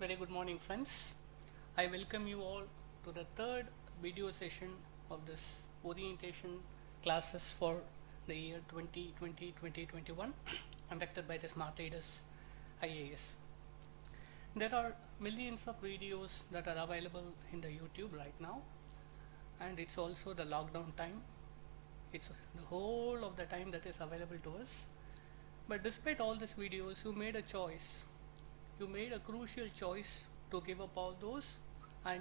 Very good morning, friends. I welcome you all to the third video session of this orientation classes for the year 2020-2021 conducted by the Smart Leaders IAS. There are millions of videos that are available in the YouTube right now, and it's also the lockdown time. It's the whole of the time that is available to us. But despite all these videos, you made a choice. You made a crucial choice to give up all those and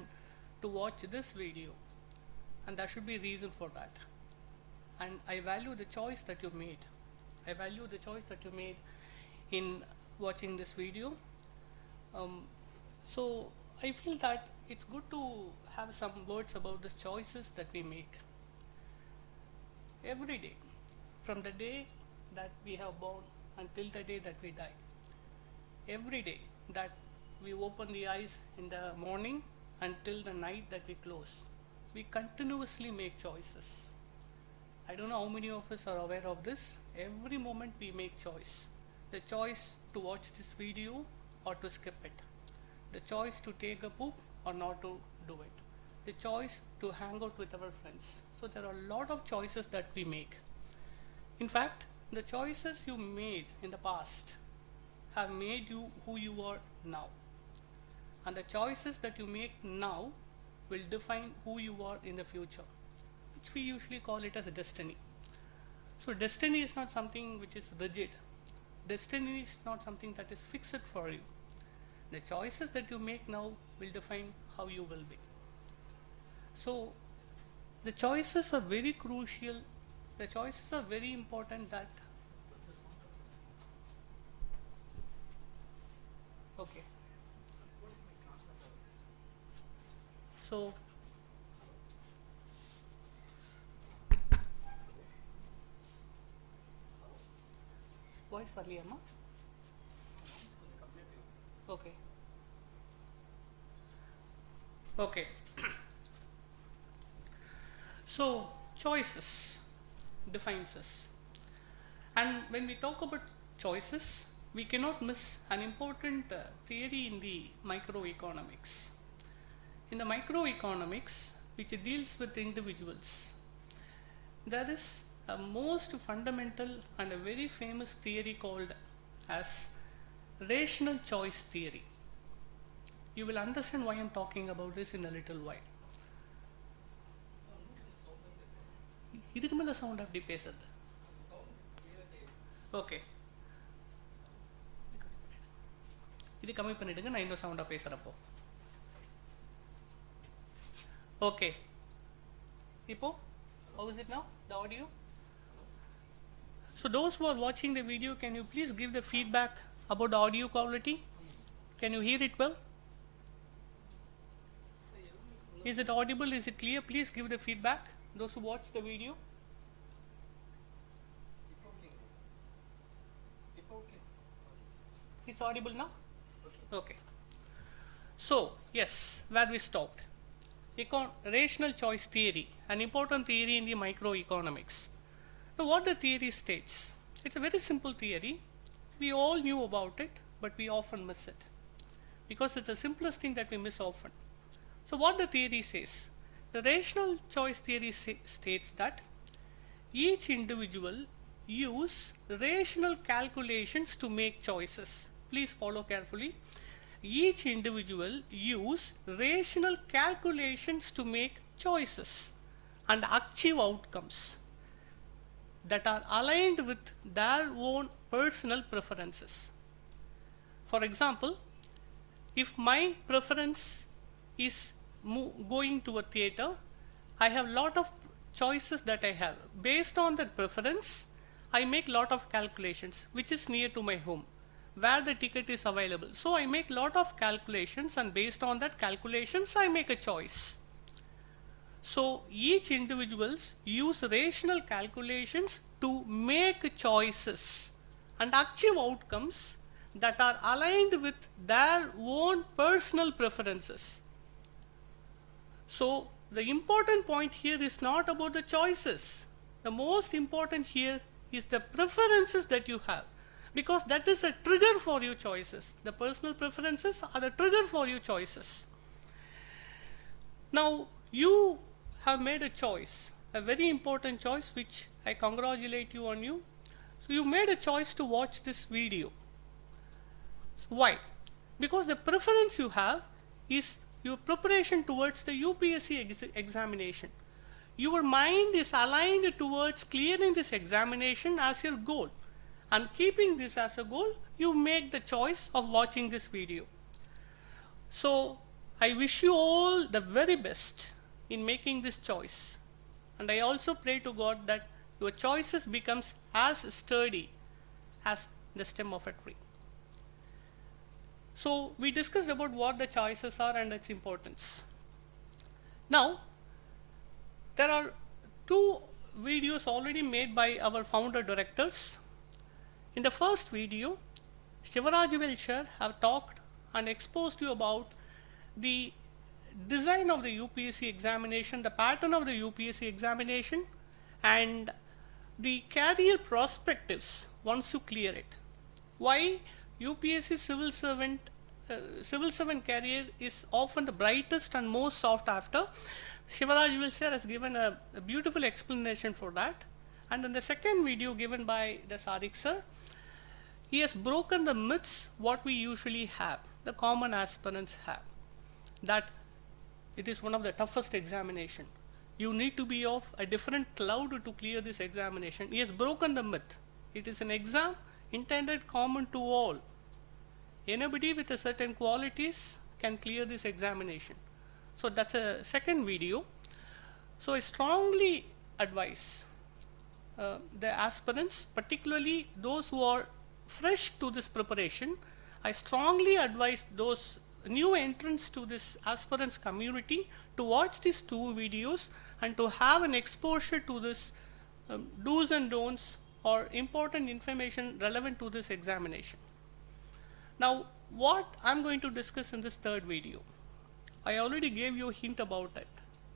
to watch this video, and there should be a reason for that. And I value the choice that you made. I value the choice that you made in watching this video. So I feel that it's good to have some words about the choices that we make every day, from the day that we have born until the day that we die. Every day that we open the eyes in the morning until the night that we close, we continuously make choices. I don't know how many of us are aware of this. Every moment we make choice. The choice to watch this video or to skip it. The choice to take a book or not to do it. The choice to hang out with our friends. So there are a lot of choices that we make. In fact, the choices you made in the past have made you who you are now. And the choices that you make now will define who you are in the future, which we usually call it as a destiny. So destiny is not something which is rigid. Destiny is not something that is fixed for you. The choices that you make now will define how you will be. So the choices are very crucial. The choices are very important that okay. So voice varli amma? Okay. Okay. So choices defines us. And when we talk about choices, we cannot miss an important theory in the microeconomics. In the microeconomics, which deals with individuals, there is a most fundamental and a very famous theory called as rational choice theory. You will understand why I'm talking about this in a little while. இதுக்கு மேல sound அப்படி பேசுறது. Okay, இது கம்மி பண்ணிடுங்க, நான் இன்னும் சவுண்டா பேசுறப்போ. ஓகே, இப்போ how is it now, the audio? So those who are watching the video, can you please give the feedback about the audio quality? Can you hear it well? Is it audible? Is it clear? Please give the feedback, those who watch the video. It's audible now? Okay. So yes, where we stopped. Rational choice theory, an important theory in the microeconomics. Now what the theory states, it's a very simple theory. We all knew about it, but we often miss it because it's the simplest thing that we miss often. So what the theory says, the rational choice theory states that each individual use rational calculations to make choices. Please follow carefully. Each individual use rational calculations to make choices and achieve outcomes that are aligned with their own personal preferences. For example, if my preference is going to a theater, I have lot of choices that I have. Based on that preference, I make lot of calculations, which is near to my home, where the ticket is available. So I make lot of calculations, and based on that calculations, I make a choice. So each individuals use rational calculations to make choices and achieve outcomes that are aligned with their own personal preferences. So the important point here is not about the choices. The most important here is the preferences that you have. because that is a trigger for your choices. The personal preferences are the trigger for your choices. Now, you have made a choice, a very important choice, which I congratulate you on you. So you made a choice to watch this video. Why? Because the preference you have is your preparation towards the UPSC examination. Your mind is aligned towards clearing this examination as your goal. And keeping this as a goal, you make the choice of watching this video. So I wish you all the very best in making this choice. And I also pray to God that your choices becomes as sturdy as the stem of a tree. So we discussed about what the choices are and its importance. Now, there are 2 videos already made by our founder directors. In the first video, Shivaraj have talked and exposed you about the design of the UPSC examination, the pattern of the UPSC examination, and the career perspectives once you clear it. Why UPSC civil servant career is often the brightest and most sought after. Shivaraj sir has given a beautiful explanation for that. And in the second video given by the Sadiq sir, he has broken the myths what we usually have, the common aspirants have, that it is one of the toughest examination. You need to be of a different cloud to clear this examination. He has broken the myth. It is an exam intended common to all. Anybody with a certain qualities can clear this examination. So that's a second video. So I strongly advise the aspirants, particularly those who are fresh to this preparation, I strongly advise those new entrants to this aspirants community to watch these 2 videos and to have an exposure to this do's and don'ts or important information relevant to this examination. Now, what I'm going to discuss in this third video, I already gave you a hint about it,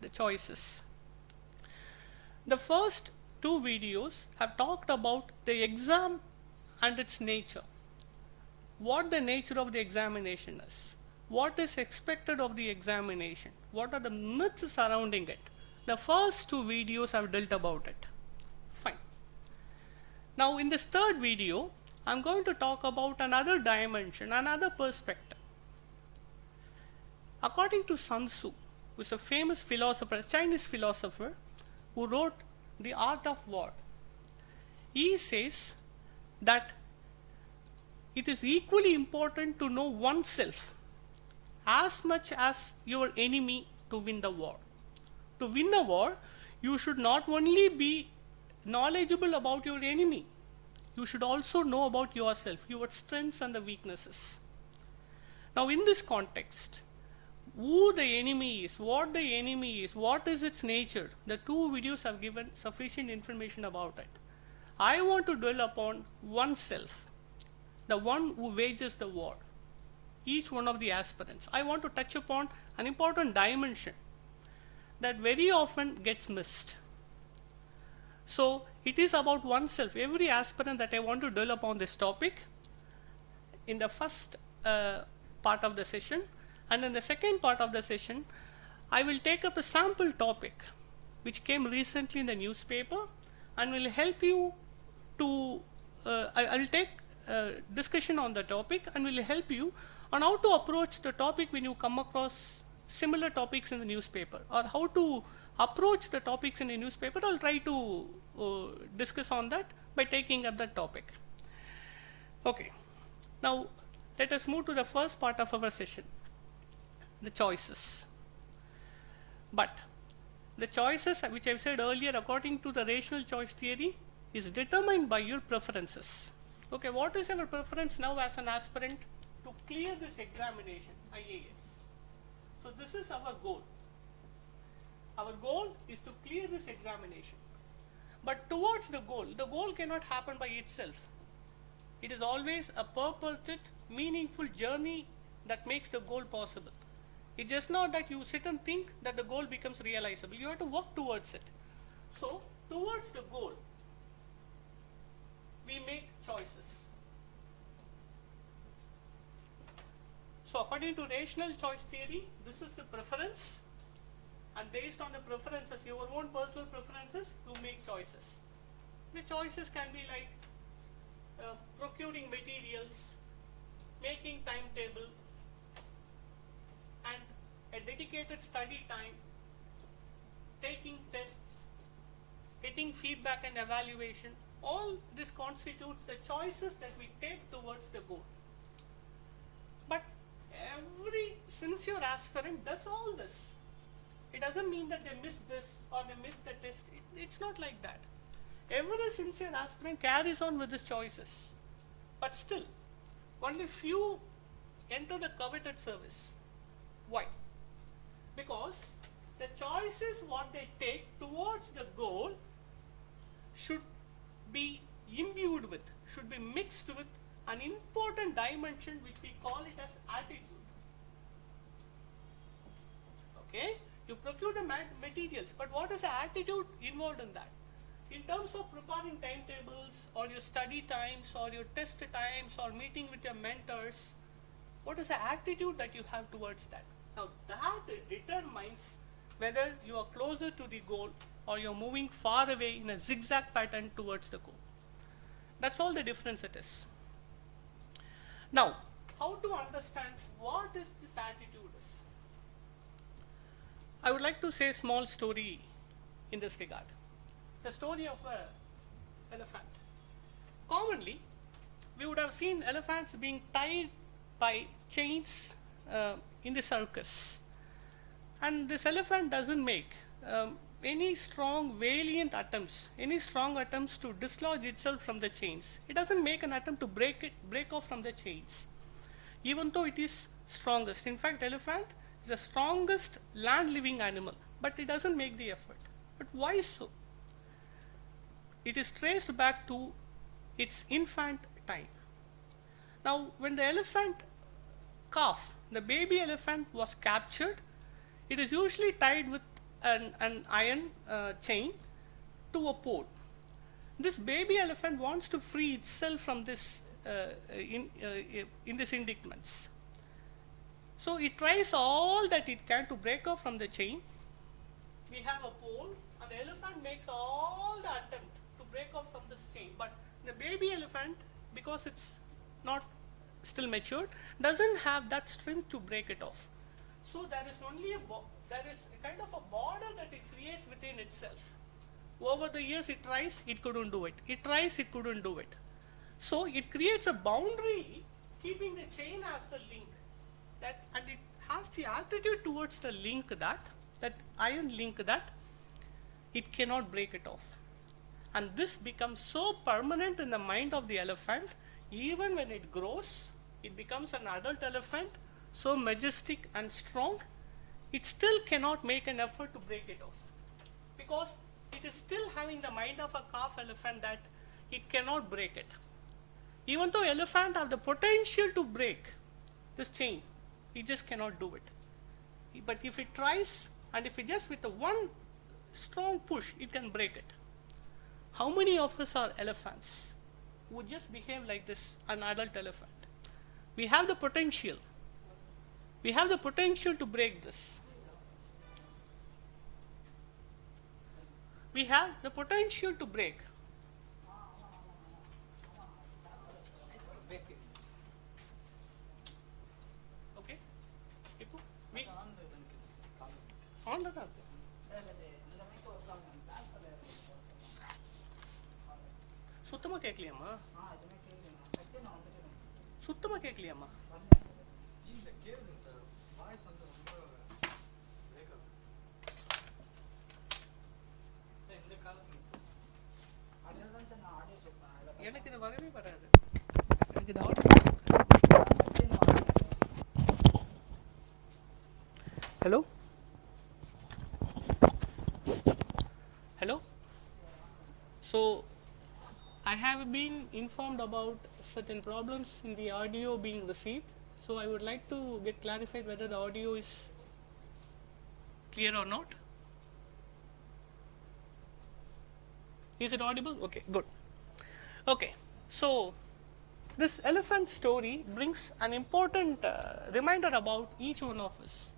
the choices. The first 2 videos have talked about the exam and its nature. What the nature of the examination is. What is expected of the examination. What are the myths surrounding it. The first 2 videos have dealt about it. Fine. Now in this third video, I'm going to talk about another dimension, another perspective. According to Sun Tzu, who is a famous philosopher, Chinese philosopher, who wrote The Art of War, he says that it is equally important to know oneself as much as your enemy to win the war. To win a war, you should not only be knowledgeable about your enemy, you should also know about yourself, your strengths and the weaknesses. Now in this context, who the enemy is, what is its nature, the 2 videos have given sufficient information about it. I want to dwell upon oneself, the one who wages the war, each one of the aspirants. I want to touch upon an important dimension that very often gets missed. So it is about oneself. Every aspirant that I want to dwell upon this topic in the first part of the session, and in the second part of the session, I will take up a sample topic which came recently in the newspaper and will help you to, I will take discussion on the topic and will help you on how to approach the topic when you come across similar topics in the newspaper, or how to approach the topics in the newspaper. I'll try to discuss on that by taking up that topic. Okay, now let us move to the first part of our session, the choices. But the choices, which I've said earlier, according to the rational choice theory, is determined by your preferences. Okay, what is our preference now as an aspirant to clear this examination, IAS? So this is our goal. Our goal is to clear this examination. But towards the goal cannot happen by itself. It is always a purported, meaningful journey that makes the goal possible. It's just not that you sit and think that the goal becomes realizable. You have to work towards it. So towards the goal, we make choices. according to rational choice theory, this is the preference, and based on the preferences, your own personal preferences, you make choices. The choices can be like procuring materials, making timetable, and a dedicated study time, taking tests, getting feedback and evaluation. All this constitutes the choices that we take towards the goal. But every sincere aspirant does all this. It doesn't mean that they miss this or they miss the test. It's not like that. Every sincere aspirant carries on with his choices. But still, only few enter the coveted service. Why? Because the choices what they take towards the goal should be imbued with, should be mixed with an important dimension which we call it as attitude. Okay? You procure the materials, but what is the attitude involved in that? In terms of preparing timetables or your study times or your test times or meeting with your mentors, what is the attitude that you have towards that? Now that determines whether you are closer to the goal or you're moving far away in a zigzag pattern towards the goal. That's all the difference it is. Now, how to understand what is this attitude is? I would like to say a small story in this regard. The story of an elephant. Commonly, we would have seen elephants being tied by chains in the circus. And this elephant doesn't make any strong valiant attempts, any strong attempts to dislodge itself from the chains. It doesn't make an attempt to break off from the chains, even though it is strongest. In fact, elephant is the strongest land-living animal, but it doesn't make the effort. But why so? It is traced back to its infant time. Now, when the elephant calf, the baby elephant was captured, it is usually tied with an iron chain to a pole. This baby elephant wants to free itself from this in these indictments. So it tries all that it can to break off from the chain. We have a pole, and the elephant makes all the attempt to break off from this chain. But the baby elephant, because it's not still matured, doesn't have that strength to break it off. So there is only there is a kind of a border that it creates within itself. Over the years it tries, it couldn't do it. It tries, it couldn't do it. So it creates a boundary keeping the chain as the link. And it has the attitude towards the link that iron link that it cannot break it off. And this becomes so permanent in the mind of the elephant, even when it grows, it becomes an adult elephant, so majestic and strong, it still cannot make an effort to break it off. Because it is still having the mind of a calf elephant that it cannot break it. Even though elephant have the potential to break this chain, it just cannot do it. But if it tries, and if it just with a one strong push, it can break it. How many of us are elephants who just behave like this, an adult elephant? We have the potential. We have the potential to break this. We have the potential to break. Okay? We on the top. சுத்தமா கேட்கலையாமா? சுத்தமா கேட்கலையாமா? எனக்கு இது வரவே வராது. எனக்கு இது Hello? Hello? So, I have been informed about certain problems in the audio being received. So, I would like to get clarified whether the audio is clear or not. Is it audible? Okay, good. Okay, so this elephant story brings an important reminder about each one of us.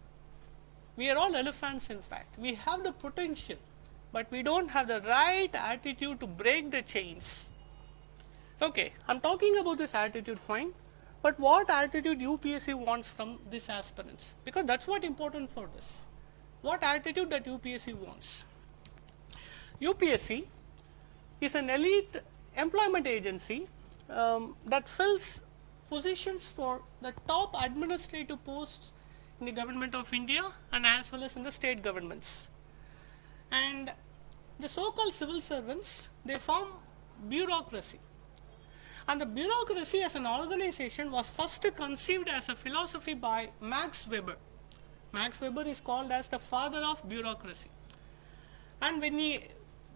We are all elephants in fact. We have the potential, but we don't have the right attitude to break the chains. Okay, I am talking about this attitude, fine, but what attitude UPSC wants from these aspirants? Because that is what important for this. What attitude that UPSC wants? UPSC is an elite employment agency that fills positions for the top administrative posts in the government of India and as well as in the state governments. And the so-called civil servants, they form bureaucracy. And the bureaucracy as an organization was first conceived as a philosophy by Max Weber. Max Weber is called as the father of bureaucracy. And when he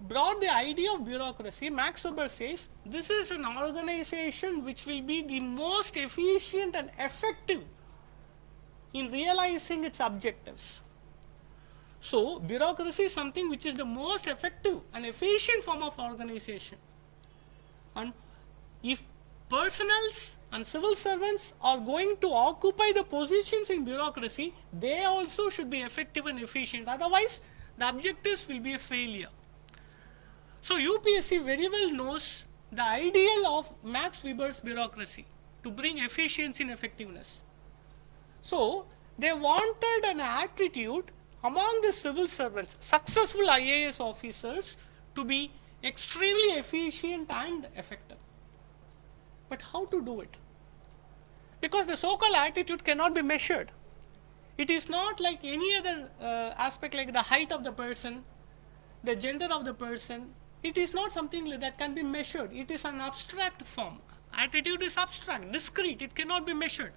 brought the idea of bureaucracy, Max Weber says this is an organization which will be the most efficient and effective in realizing its objectives. So, bureaucracy is something which is the most effective and efficient form of organization. And if personals and civil servants are going to occupy the positions in bureaucracy, they also should be effective and efficient. Otherwise, the objectives will be a failure. So, UPSC very well knows the ideal of Max Weber's bureaucracy to bring efficiency and effectiveness. So, they wanted an attitude among the civil servants, successful IAS officers, to be extremely efficient and effective. But how to do it? Because the so-called attitude cannot be measured. It is not like any other aspect like the height of the person, the gender of the person. It is not something that can be measured. It is an abstract form. Attitude is abstract, discrete, it cannot be measured.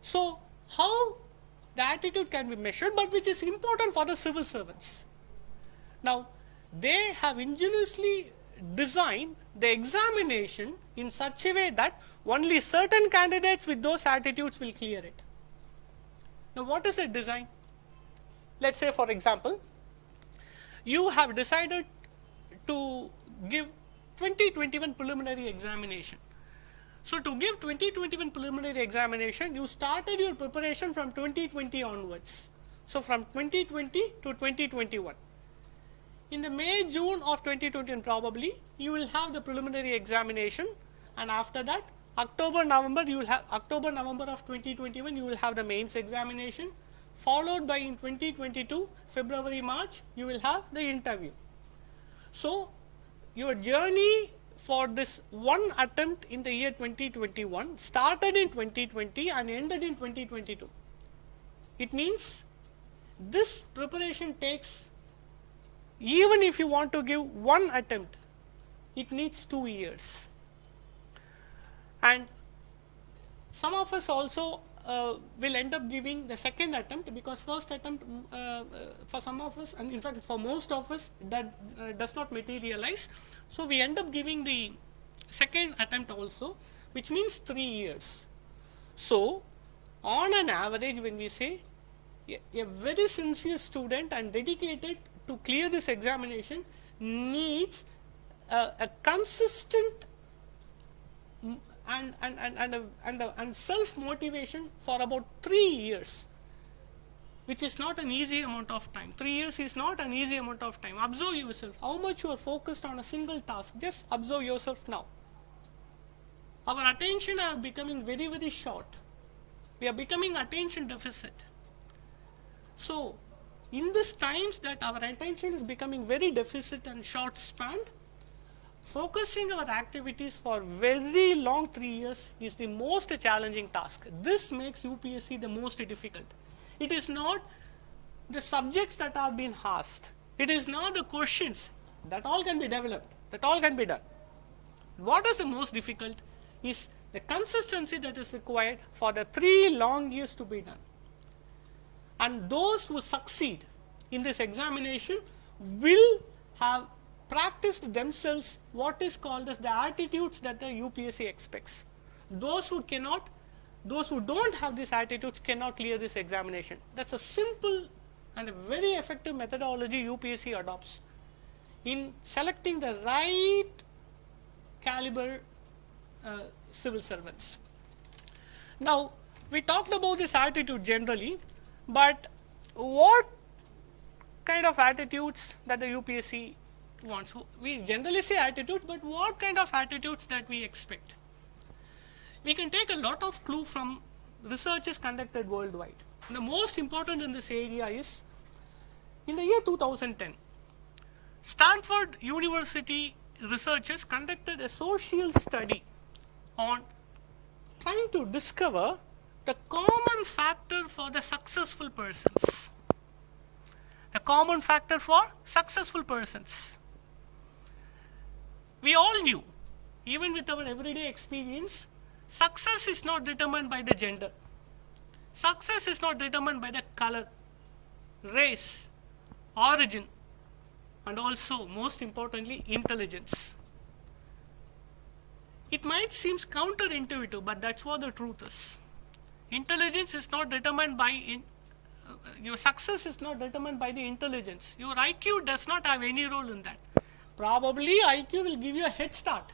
So, how the attitude can be measured, but which is important for the civil servants. Now, they have ingeniously designed the examination in such a way that only certain candidates with those attitudes will clear it. Now, what is the design? Let us say for example, you have decided to give 2021 preliminary examination. So, to give 2021 preliminary examination, you started your preparation from 2020 onwards. So, from 2020 to 2021. In the May, June of 2021 probably, you will have the preliminary examination, and after that October, November you will have November of 2021 you will have the mains examination, followed by in 2022 February, March you will have the interview. So, your journey for this one attempt in the year 2021 started in 2020 and ended in 2022. It means this preparation takes, even if you want to give one attempt, it needs 2 years. And some of us also will end up giving the second attempt, because first attempt for some of us, and in fact for most of us, that does not materialize. So, we end up giving the second attempt also, which means 3 years. So, on an average, when we say a very sincere student and dedicated to clear this examination needs a consistent and self motivation for about 3 years, which is not an easy amount of time. 3 years is not an easy amount of time. Observe yourself, how much you are focused on a single task. Just observe yourself now. Our attention are becoming very, very short. We are becoming attention deficit. So, in these times that our attention is becoming very deficit and short span, focusing our activities for very long 3 years is the most challenging task. This makes UPSC the most difficult. It is not the subjects that are being asked. It is not the questions. That all can be developed. That all can be done. What is the most difficult is the consistency that is required for the 3 long years to be done. And those who succeed in this examination will have practiced themselves what is called as the attitudes that the UPSC expects. Those who cannot, those who don't have these attitudes cannot clear this examination. That's a simple and a very effective methodology UPSC adopts in selecting the right caliber civil servants. Now, we talked about this attitude generally, but what kind of attitudes that the UPSC wants? We generally say attitudes, but what kind of attitudes that we expect? We can take a lot of clue from researches conducted worldwide. The most important in this area is, in the year 2010, Stanford University researchers conducted a social study on trying to discover the common factor for the successful persons. The common factor for successful persons. We all knew, even with our everyday experience, success is not determined by the gender. Success is not determined by the color, race, origin, and also, most importantly, intelligence. It might seem counterintuitive, but that's what the truth is. Intelligence is not determined by, your success is not determined by the intelligence. Your IQ does not have any role in that. Probably IQ will give you a head start.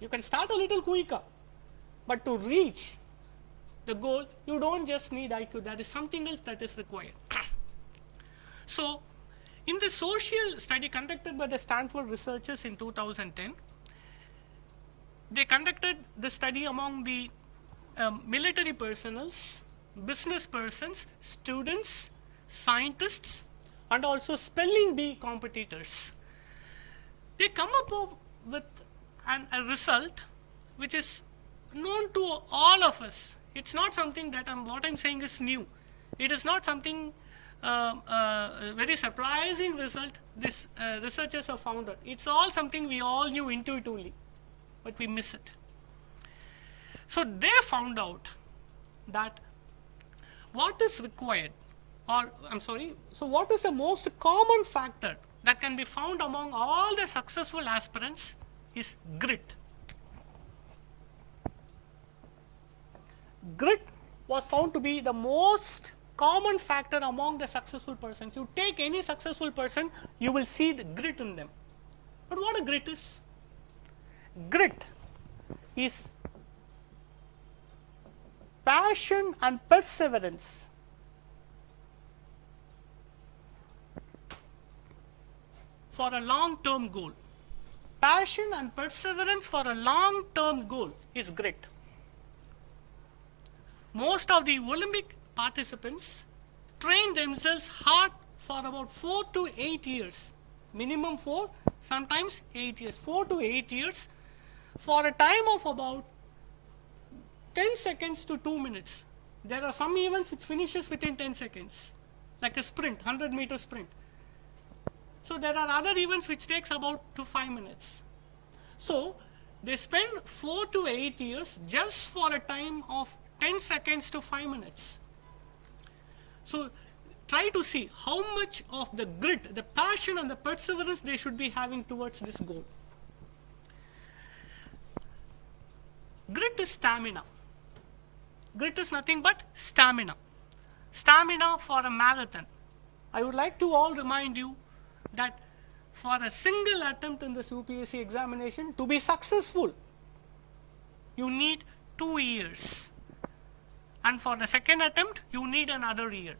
You can start a little quicker, but to reach the goal, you don't just need IQ. There is something else that is required. So, in the social study conducted by the Stanford researchers in 2010, they conducted the study among the military personnel, business persons, students, scientists, and also spelling bee competitors. They come up with a result which is known to all of us. It's not something that what I'm saying is new. It is not something very surprising result this researchers have found out. It's all something we all knew intuitively, but we miss it. So they found out that what is required, so what is the most common factor that can be found among all the successful aspirants is grit. Grit was found to be the most common factor among the successful persons. You take any successful person, you will see the grit in them. But what a grit is? Grit is passion and perseverance for a long-term goal. Passion and perseverance for a long-term goal is grit. Most of the Olympic participants train themselves hard for about 4 to 8 years. Minimum 4, sometimes 8 years. 4 to 8 years for a time of about 10 seconds to 2 minutes. There are some events which finishes within 10 seconds, like a sprint, 100-meter sprint. So there are other events which takes about 2 to 5 minutes. So they spend 4 to 8 years just for a time of 10 seconds to 5 minutes. So try to see how much of the grit, the passion and the perseverance they should be having towards this goal. Grit is stamina. Grit is nothing but stamina. Stamina for a marathon. I would like to all remind you that for a single attempt in this UPSC examination to be successful, you need 2 years. And for the second attempt, you need another year.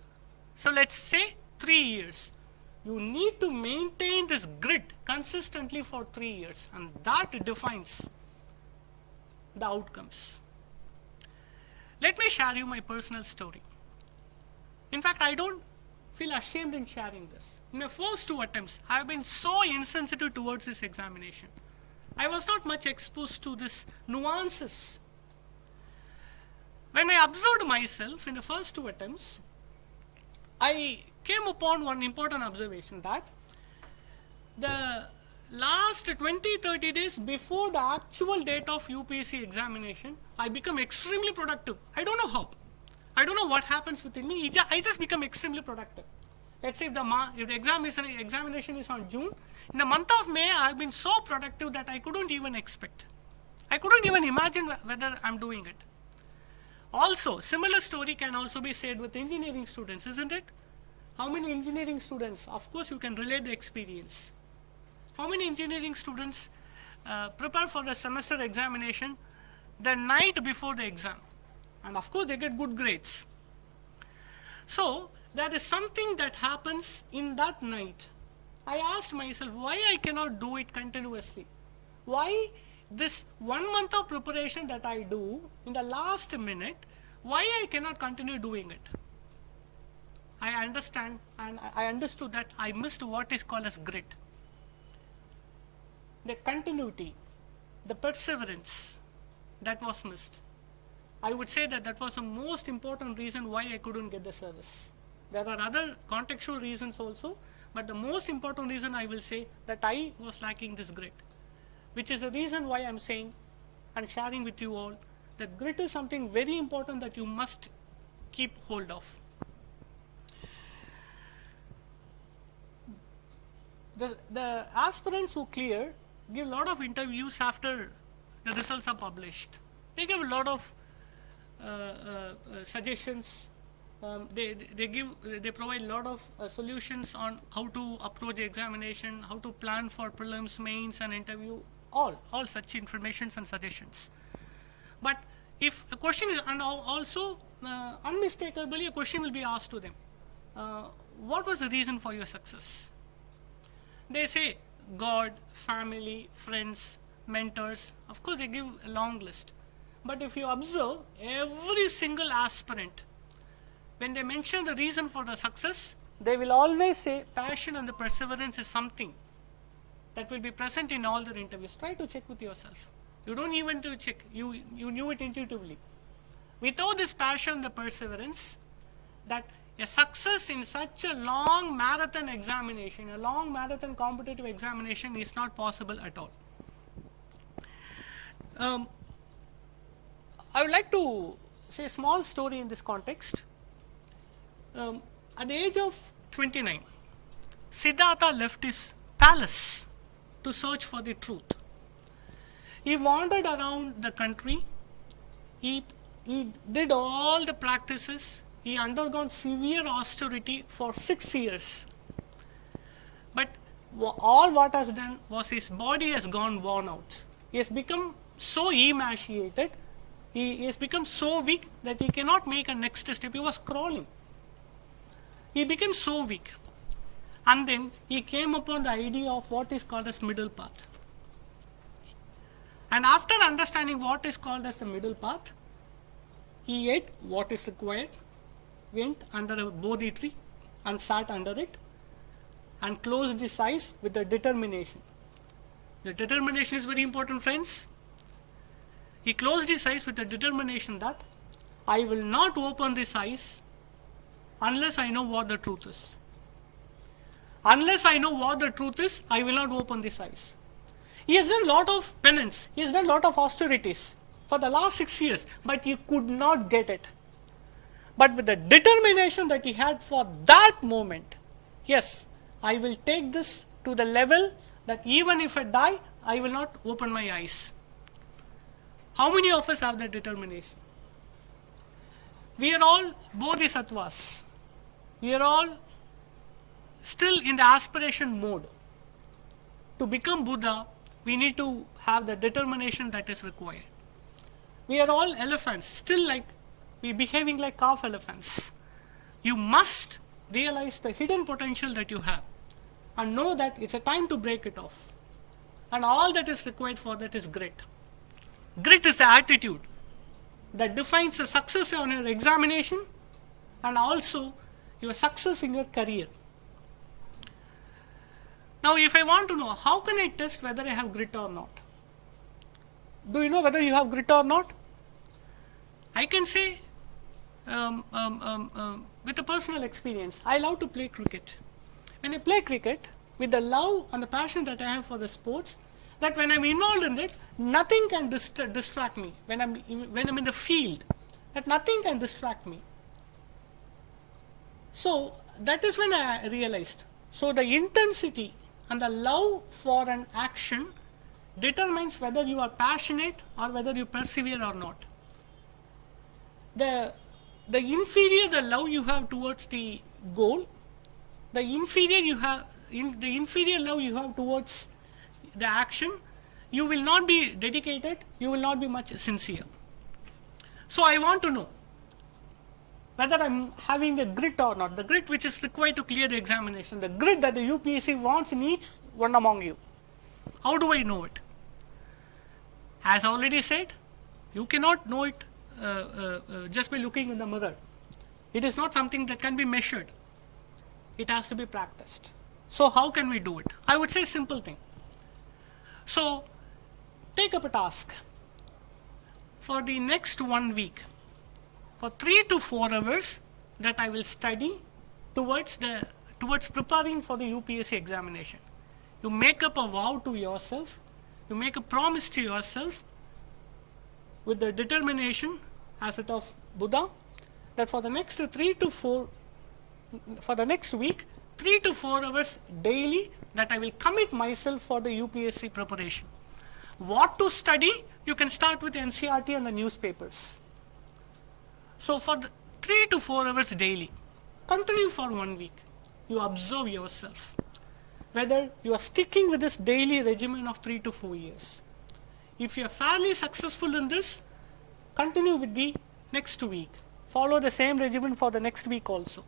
So let's say 3 years. You need to maintain this grit consistently for 3 years, and that defines the outcomes. Let me share you my personal story. In fact, I don't feel ashamed in sharing this. In my first 2 attempts, I have been so insensitive towards this examination. I was not much exposed to these nuances. When I observed myself in the first 2 attempts, I came upon one important observation, that the last 20-30 days before the actual date of UPSC examination, I become extremely productive. I don't know how. I don't know what happens within me. I just become extremely productive. Let's say if the examination is on June, in the month of May, I've been so productive that I couldn't even expect. I couldn't even imagine whether I'm doing it. Also, similar story can also be said with engineering students, isn't it? How many engineering students, of course you can relate the experience. How many engineering students prepare for the semester examination the night before the exam. And of course, they get good grades. So, there is something that happens in that night. I asked myself why I cannot do it continuously. Why this 1 month of preparation that I do in the last minute, why I cannot continue doing it? I understand, and I understood that I missed what is called as grit. The continuity, the perseverance, that was missed. I would say that that was the most important reason why I couldn't get the service. There are other contextual reasons also, but the most important reason I will say that I was lacking this grit, which is the reason why I'm saying and sharing with you all that grit is something very important that you must keep hold of. The aspirants who clear give a lot of interviews after the results are published. They give a lot of suggestions. They provide a lot of solutions on how to approach the examination, how to plan for prelims, mains, and interview. All such informations and suggestions. But if a question is, and also unmistakably a question will be asked to them, what was the reason for your success? They say God, family, friends, mentors. Of course, they give a long list. But if you observe, every single aspirant, when they mention the reason for the success, they will always say passion and the perseverance is something that will be present in all their interviews. Try to check with yourself. You don't even to check. You knew it intuitively. Without this passion and the perseverance, that a success in such a long marathon examination, a long marathon competitive examination is not possible at all. I would like to say a small story in this context. At the age of 29, Siddhartha left his palace to search for the truth. He wandered around the country. He did all the practices. He undergone severe austerity for 6 years. But all what has done was his body has gone worn out. He has become so emaciated, he has become so weak that he cannot make a next step. He was crawling. He became so weak. And then he came upon the idea of what is called as middle path. And after understanding what is called as the middle path, he ate what is required, went under a bodhi tree and sat under it and closed his eyes with a determination. The determination is very important, friends. He closed his eyes with a determination that I will not open these eyes unless I know what the truth is. Unless I know what the truth is, I will not open these eyes. He has done a lot of penance. He has done a lot of austerities for the last 6 years, but he could not get it. But with the determination that he had for that moment, yes, I will take this to the level that even if I die, I will not open my eyes. How many of us have that determination? We are all bodhisattvas. We are all still in the aspiration mode. To become Buddha, we need to have the determination that is required. We are all elephants, still like we are behaving like calf elephants. You must realize the hidden potential that you have and know that it's a time to break it off. And all that is required for that is grit. Grit is the attitude that defines the success on your examination and also your success in your career. Now, if I want to know how can I test whether I have grit or not? Do you know whether you have grit or not? I can say with a personal experience, I love to play cricket. When I play cricket, with the love and the passion that I have for the sports, that when I'm involved in it, nothing can distract me. When I'm in the field, that nothing can distract me. So that is when I realized. So the intensity and the love for an action determines whether you are passionate or whether you persevere or not. The inferior the love you have towards the goal, the inferior love you have towards the action, you will not be dedicated, you will not be much sincere. So I want to know whether I'm having the grit or not, the grit which is required to clear the examination, the grit that the UPSC wants in each one among you. How do I know it? As already said, you cannot know it just by looking in the mirror. It is not something that can be measured. It has to be practiced. So how can we do it? I would say simple thing. So take up a task. For the next 1 week, for 3 to 4 hours that I will study towards preparing for the UPSC examination. You make up a vow to yourself, you make a promise to yourself with the determination as it of Buddha that for the next week, 3 to 4 hours daily that I will commit myself for the UPSC preparation. What to study? You can start with the NCERT and the newspapers. So for the 3 to 4 hours daily, continue for 1 week. You observe yourself, whether you are sticking with this daily regimen of 3 to 4 years. If you are fairly successful in this, continue with the next week. Follow the same regimen for the next week also.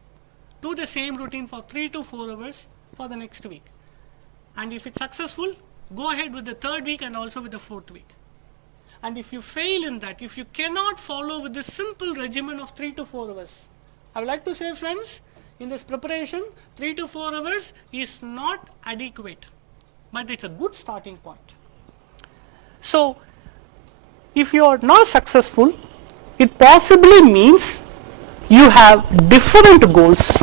Do the same routine for 3 to 4 hours for the next week. And if it's successful, go ahead with the 3rd week and also with the 4th week. And if you fail in that, if you cannot follow with this simple regimen of 3 to 4 hours, I would like to say, friends, in this preparation, 3 to 4 hours is not adequate, but it's a good starting point. So, if you are not successful, it possibly means you have different goals.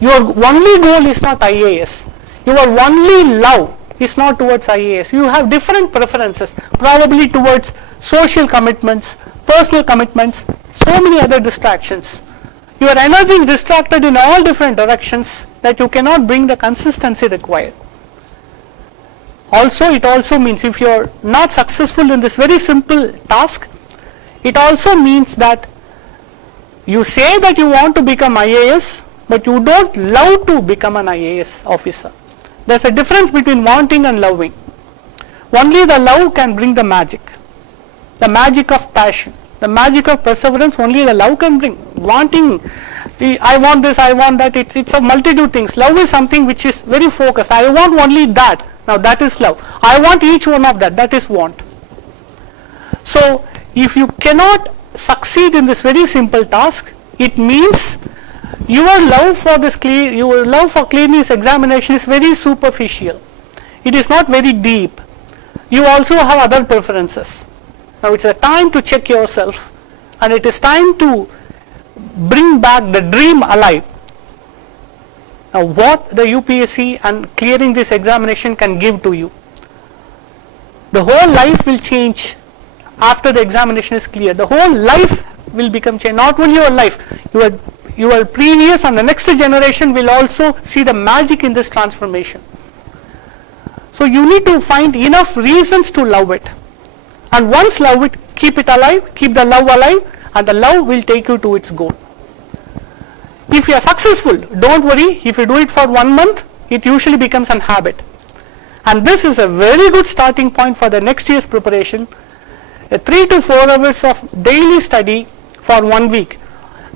Your only goal is not IAS. Your only love is not towards IAS. You have different preferences, probably towards social commitments, personal commitments, so many other distractions. Your energy is distracted in all different directions that you cannot bring the consistency required. Also, it also means if you are not successful in this very simple task, it also means that you say that you want to become IAS, but you don't love to become an IAS officer. There's a difference between wanting and loving. Only the love can bring the magic of passion, the magic of perseverance. Only the love can bring. Wanting, I want this, I want that, it's a multitude things. Love is something which is very focused. I want only that. Now that is love. I want each one of that is want. So if you cannot succeed in this very simple task, it means your love for clearness examination is very superficial. It is not very deep. You also have other preferences. Now it's a time to check yourself, and it is time to bring back the dream alive. Now what the UPSC and clearing this examination can give to you. The whole life will change after the examination is clear. The whole life will become changed. Not only your life, your previous and the next generation will also see the magic in this transformation. So you need to find enough reasons to love it. And once love it, keep it alive, keep the love alive, and the love will take you to its goal. If you are successful, don't worry. If you do it for 1 month, it usually becomes an habit. And this is a very good starting point for the next year's preparation. 3 to 4 hours of daily study for 1 week.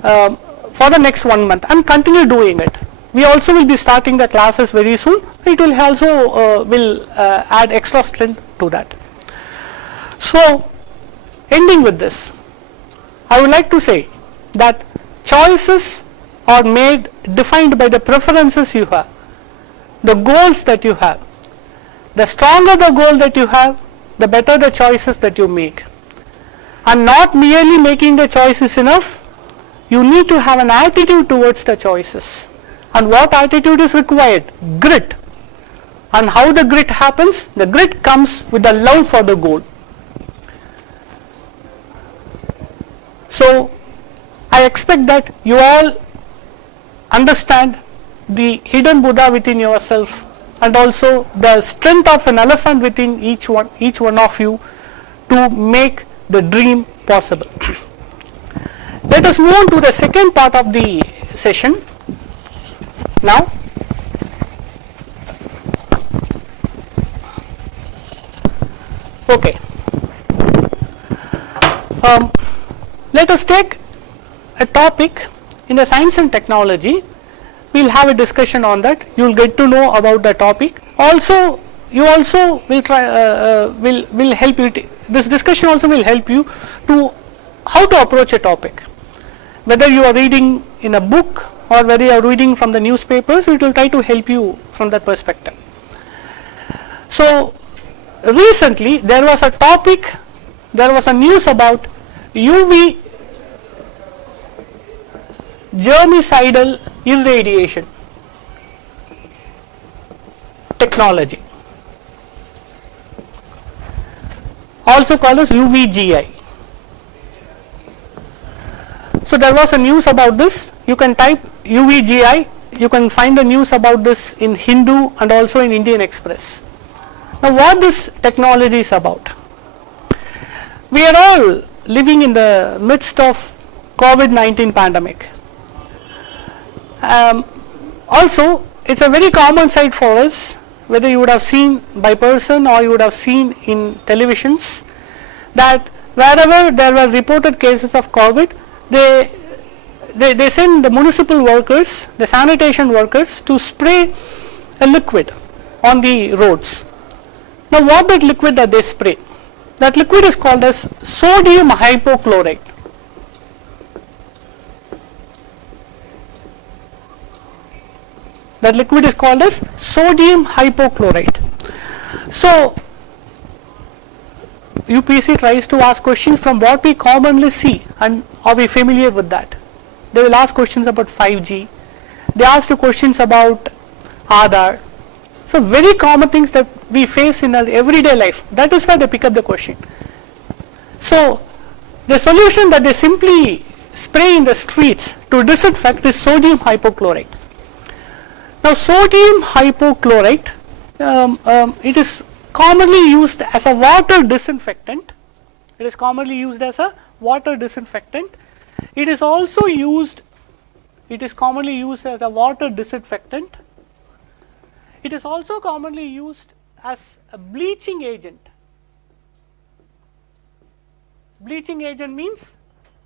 For the next 1 month, and continue doing it. We also will be starting the classes very soon. It will also add extra strength to that. So, ending with this, I would like to say that choices are defined by the preferences you have, the goals that you have. The stronger the goal that you have, the better the choices that you make. And not merely making the choice is enough. You need to have an attitude towards the choices. And what attitude is required? Grit. And how the grit happens? The grit comes with the love for the goal. So, I expect that you all understand the hidden Buddha within yourself, and also the strength of an elephant within each one of you to make the dream possible. Let us move on to the second part of the session now. Okay. Let us take a topic in the science and technology. We will have a discussion on that. You will get to know about the topic. Also, you also will try will help you. This discussion also will help you to how to approach a topic. Whether you are reading in a book or whether you are reading from the newspapers, it will try to help you from that perspective. So, recently there was a topic, there was a news about UV germicidal irradiation technology, also called as UVGI. So there was a news about this. You can type UVGI, you can find the news about this in Hindu and also in Indian Express. Now what this technology is about? We are all living in the midst of COVID-19 pandemic. Also, it's a very common sight for us, whether you would have seen by person or you would have seen in televisions, that wherever there were reported cases of COVID, they send the municipal workers, the sanitation workers, to spray a liquid on the roads. Now what that liquid that they spray? That liquid is called as sodium hypochlorite. That liquid is called as sodium hypochlorite. So UPSC tries to ask questions from what we commonly see, and are we familiar with that? They will ask questions about 5G. They ask questions about Aadhaar. So very common things that we face in our everyday life. That is why they pick up the question. So the solution that they simply spray in the streets to disinfect is sodium hypochlorite. Now sodium hypochlorite, it is commonly used as a water disinfectant. It is commonly used as a water disinfectant. It is also used, it is commonly used as a water disinfectant. It is also commonly used as a bleaching agent. Bleaching agent means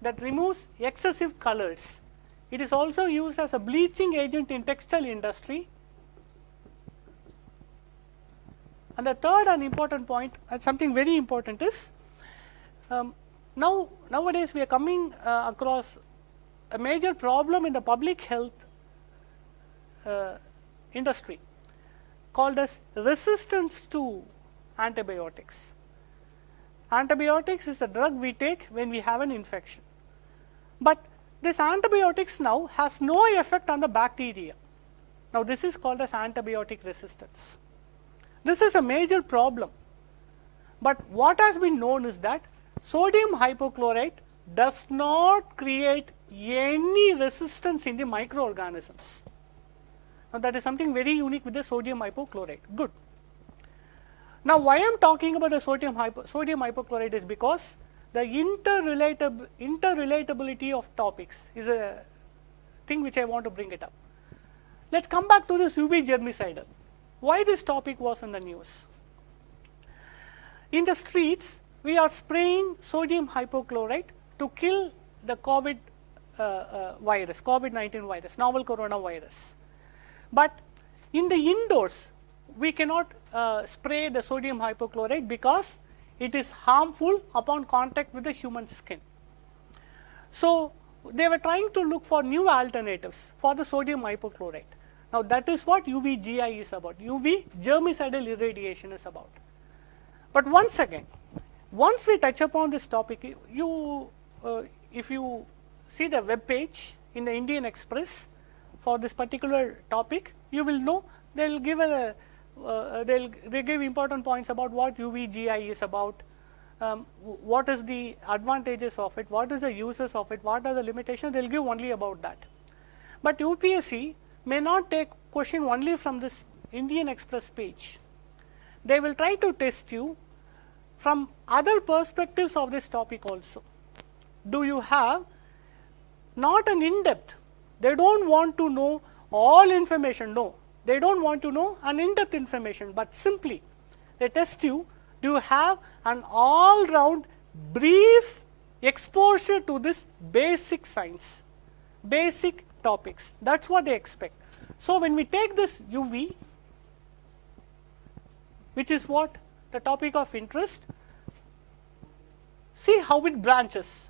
that removes excessive colors. It is also used as a bleaching agent in textile industry. And the third and important point, and something very important, is nowadays we are coming across a major problem in the public health industry called as resistance to antibiotics. Antibiotics is a drug we take when we have an infection, but this antibiotics now has no effect on the bacteria. Now this is called as antibiotic resistance. This is a major problem, but what has been known is that sodium hypochlorite does not create any resistance in the microorganisms. Now that is something very unique with the sodium hypochlorite. Good. Now why I am talking about the sodium hypochlorite is because the interrelatability of topics is a thing which I want to bring it up. Let us come back to this UV germicidal. Why this topic was in the news? In the streets, we are spraying sodium hypochlorite to kill the COVID virus, COVID-19 virus, novel coronavirus. But in the indoors, we cannot spray the sodium hypochlorite because it is harmful upon contact with the human skin. So they were trying to look for new alternatives for the sodium hypochlorite. Now that is what UVGI is about, UV germicidal irradiation is about. But once again, once we touch upon this topic, if you see the web page in the Indian Express for this particular topic, you will know they will give they give important points about what UVGI is about, what is the advantages of it, what is the uses of it, what are the limitations. They will give only about that. But UPSC may not take question only from this Indian Express page. They will try to test you from other perspectives of this topic also. Do you have not an in-depth? They don't want to know all information, no. They don't want to know an in-depth information, but simply they test you. to have an all-round brief exposure to this basic science, basic topics. That's what they expect. So when we take this UV, which is what the topic of interest, see how it branches.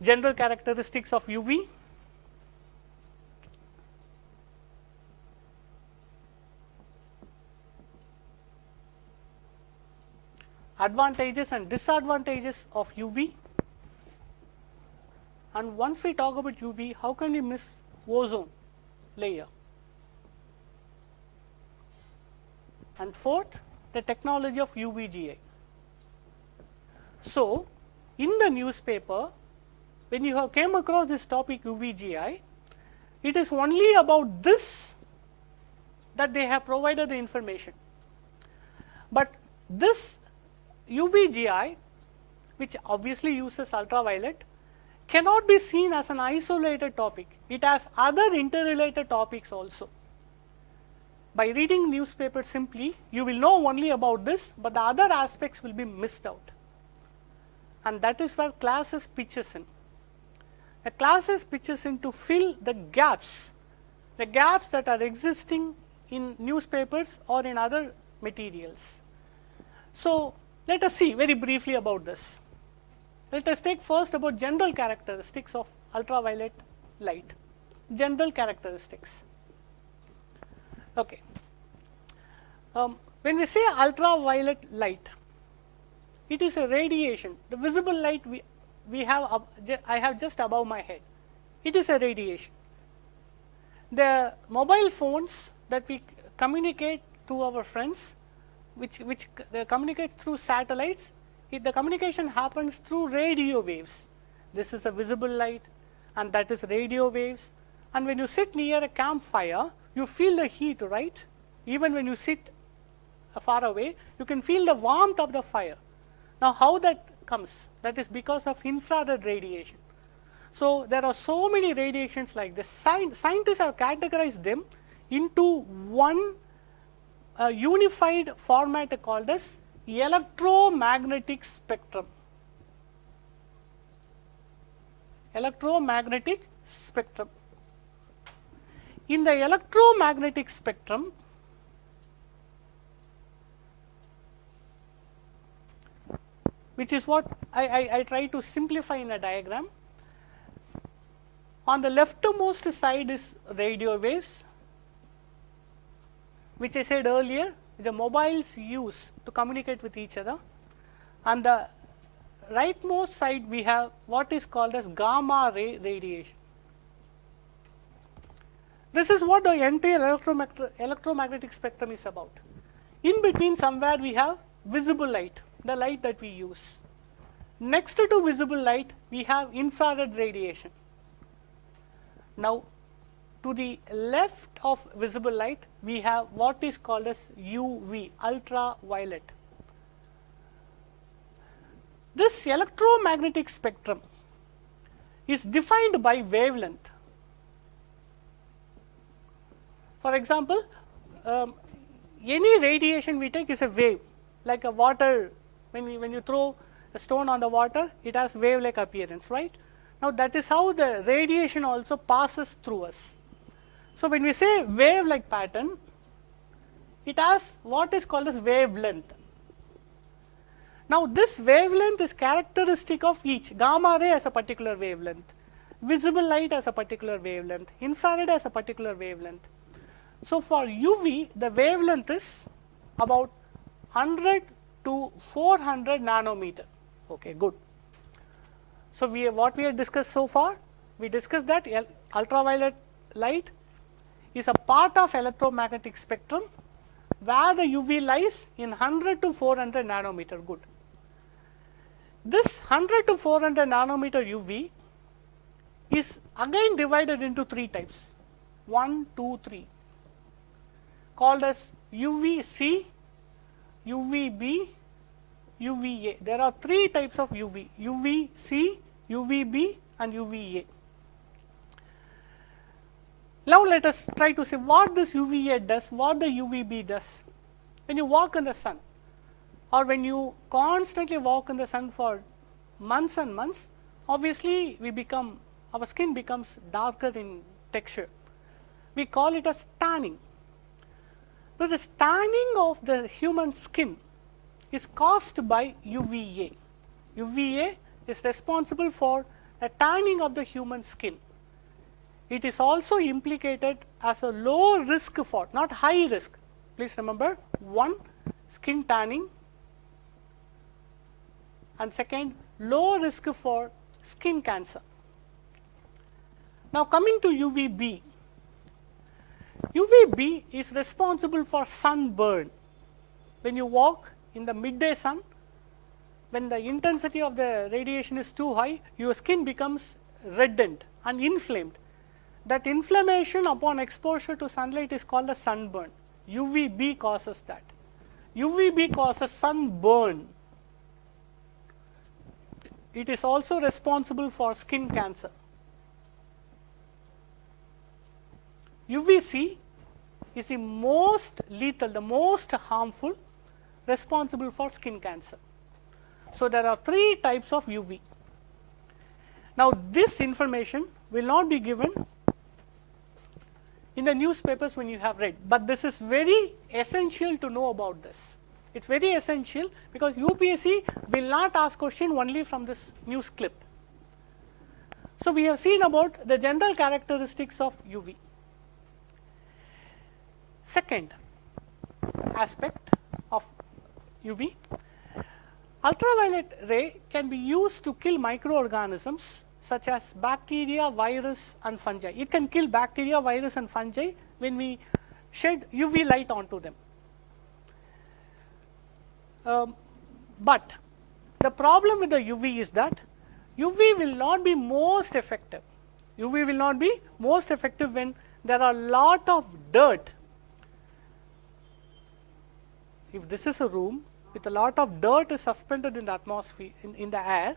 General characteristics of UV, advantages and disadvantages of UV, and once we talk about UV, how can we miss ozone layer? And fourth, the technology of UVGI. So in the newspaper, when you have came across this topic UVGI, it is only about this that they have provided the information. But this UVGI, which obviously uses ultraviolet, cannot be seen as an isolated topic. It has other interrelated topics also. By reading newspaper simply, you will know only about this, but the other aspects will be missed out. And that is where classes pitches in. The classes pitches in to fill the gaps that are existing in newspapers or in other materials. So let us see very briefly about this. Let us take first about general characteristics of ultraviolet light. General characteristics. Okay. When we say ultraviolet light, it is a radiation. The visible light I have just above my head. It is a radiation. The mobile phones that we communicate to our friends, which they communicate through satellites, the communication happens through radio waves. This is a visible light and that is radio waves. And when you sit near a campfire, you feel the heat, right? Even when you sit far away, you can feel the warmth of the fire. Now how that comes? That is because of infrared radiation. So there are so many radiations like this. Scientists have categorized them into one unified format called as electromagnetic spectrum. Electromagnetic spectrum. In the electromagnetic spectrum, which is what I try to simplify in a diagram. On the leftmost side is radio waves, which I said earlier, the mobiles use to communicate with each other. On the rightmost side, we have what is called as gamma ray radiation. This is what the entire electromagnetic spectrum is about. In between somewhere we have visible light, the light that we use. Next to visible light, we have infrared radiation. Now, to the left of visible light, we have what is called as UV, ultraviolet. This electromagnetic spectrum is defined by wavelength. For example, any radiation we take is a wave, like a water. When you throw a stone on the water, it has wave-like appearance, right? Now that is how the radiation also passes through us. So when we say wave-like pattern, it has what is called as wavelength. Now this wavelength is characteristic of each. Gamma ray has a particular wavelength, visible light has a particular wavelength, infrared has a particular wavelength. So for UV, the wavelength is about 100 to 400 nanometer. Okay, good. So what we have discussed so far, we discussed that ultraviolet light is a part of electromagnetic spectrum where the UV lies in 100 to 400 nanometer. Good. This 100 to 400 nanometer UV is again divided into three types, 1, 2, 3, called as UVC, UVB, UVA. There are three types of UV, UVC, UVB and UVA. Now let us try to see what this UVA does, what the UVB does. When you walk in the sun, or when you constantly walk in the sun for months and months, obviously our skin becomes darker in texture. We call it as tanning. So the tanning of the human skin is caused by UVA. UVA is responsible for the tanning of the human skin. It is also implicated as a low risk for, not high risk. Please remember, one, skin tanning, and second, low risk for skin cancer. Now coming to UVB. UVB is responsible for sunburn. When you walk in the midday sun, when the intensity of the radiation is too high, your skin becomes reddened and inflamed. That inflammation upon exposure to sunlight is called a sunburn. UVB causes that. UVB causes sunburn. It is also responsible for skin cancer. UVC is the most lethal, the most harmful, responsible for skin cancer. So there are 3 types of UV. Now this information will not be given in the newspapers when you have read, but this is very essential to know about this. It is very essential because UPSC will not ask question only from this news clip. So we have seen about the general characteristics of UV. Second aspect of UV, ultraviolet ray can be used to kill microorganisms such as bacteria, virus and fungi. It can kill bacteria, virus and fungi when we shed UV light onto them. But the problem with the UV is that UV will not be most effective. UV will not be most effective when there are lot of dirt. If this is a room with a lot of dirt is suspended in the atmosphere, in the air,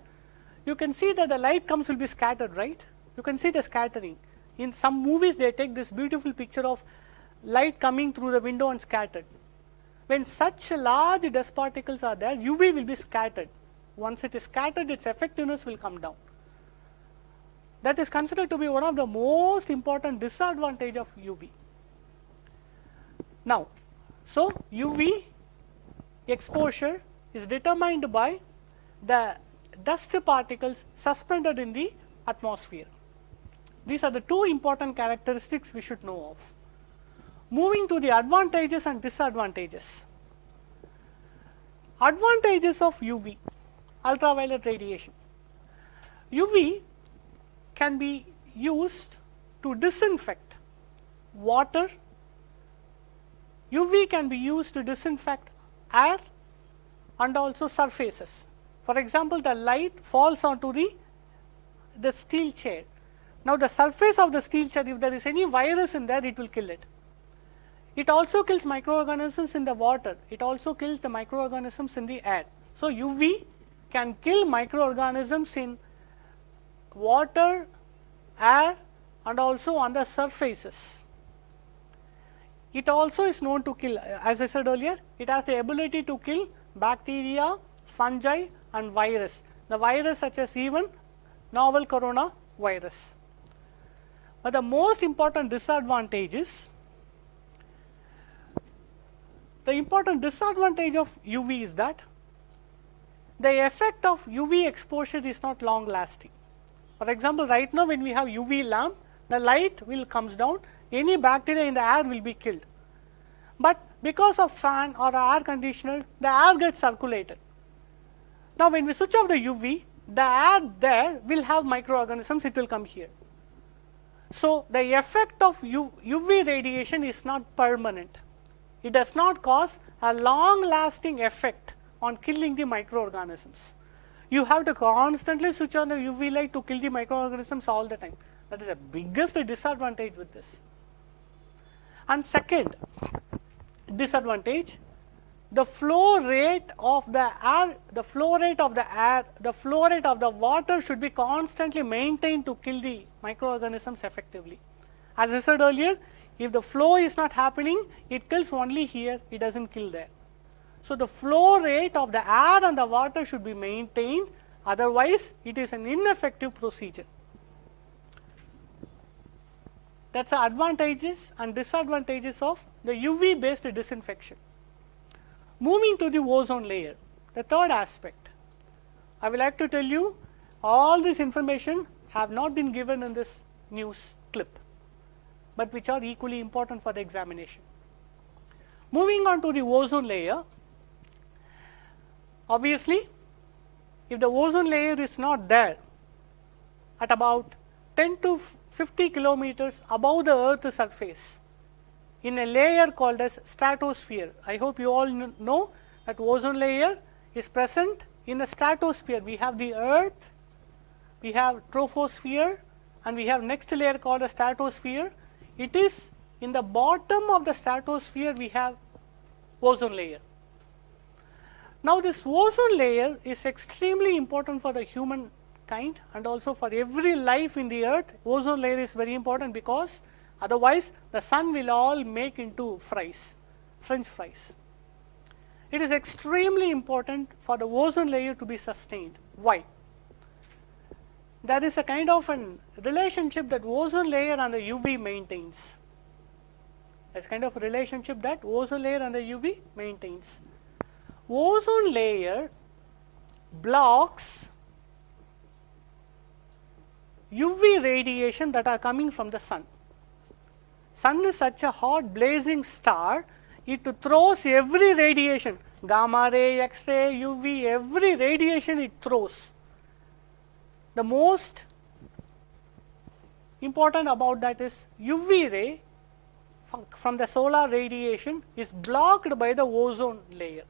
you can see that the light comes will be scattered, right? You can see the scattering. In some movies they take this beautiful picture of light coming through the window and scattered. When such large dust particles are there, UV will be scattered. Once it is scattered, its effectiveness will come down. That is considered to be one of the most important disadvantage of UV. Now, so UV exposure is determined by the dust particles suspended in the atmosphere. These are the 2 important characteristics we should know of. Moving to the advantages and disadvantages. Advantages of UV, ultraviolet radiation. UV can be used to disinfect water. UV can be used to disinfect air and also surfaces. For example, the light falls onto the steel chair. Now the surface of the steel chair, if there is any virus in there, it will kill it. It also kills microorganisms in the water. It also kills the microorganisms in the air. So UV can kill microorganisms in water, air and also on the surfaces. It also is known to kill, as I said earlier, it has the ability to kill bacteria, fungi and virus. The virus such as even novel coronavirus. But the most important disadvantage is, the important disadvantage of UV is that the effect of UV exposure is not long lasting. For example, right now when we have UV lamp, the light will comes down, any bacteria in the air will be killed. But because of fan or air conditioner, the air gets circulated. Now when we switch off the UV, the air there will have microorganisms, it will come here. So the effect of UV radiation is not permanent. It does not cause a long lasting effect on killing the microorganisms. You have to constantly switch on the UV light to kill the microorganisms all the time. That is the biggest disadvantage with this. And second disadvantage, the flow rate of the air, the flow rate of the water should be constantly maintained to kill the microorganisms effectively. As I said earlier, if the flow is not happening, it kills only here, it does not kill there. So, the flow rate of the air and the water should be maintained, otherwise it is an ineffective procedure. That is the advantages and disadvantages of the UV based disinfection. Moving to the ozone layer, the third aspect. I will like to tell you all this information have not been given in this news clip, but which are equally important for the examination. Moving on to the ozone layer, obviously if the ozone layer is not there at about 10 to 50 kilometers above the earth's surface in a layer called as stratosphere. I hope you all know that ozone layer is present in the stratosphere. We have the earth, we have troposphere, and we have next layer called the stratosphere. It is in the bottom of the stratosphere we have ozone layer. Now, this ozone layer is extremely important for the humankind and also for every life in the earth. Ozone layer is very important because otherwise the sun will all make into fries, French fries. It is extremely important for the ozone layer to be sustained. Why? There is a kind of a relationship that ozone layer and the UV maintains. There is kind of a relationship that ozone layer and the UV maintains. Ozone layer blocks UV radiation that are coming from the sun. Sun is such a hot blazing star, it throws every radiation, gamma ray, X-ray, UV, every radiation it throws. The most important about that is UV ray from the solar radiation is blocked by the ozone layer.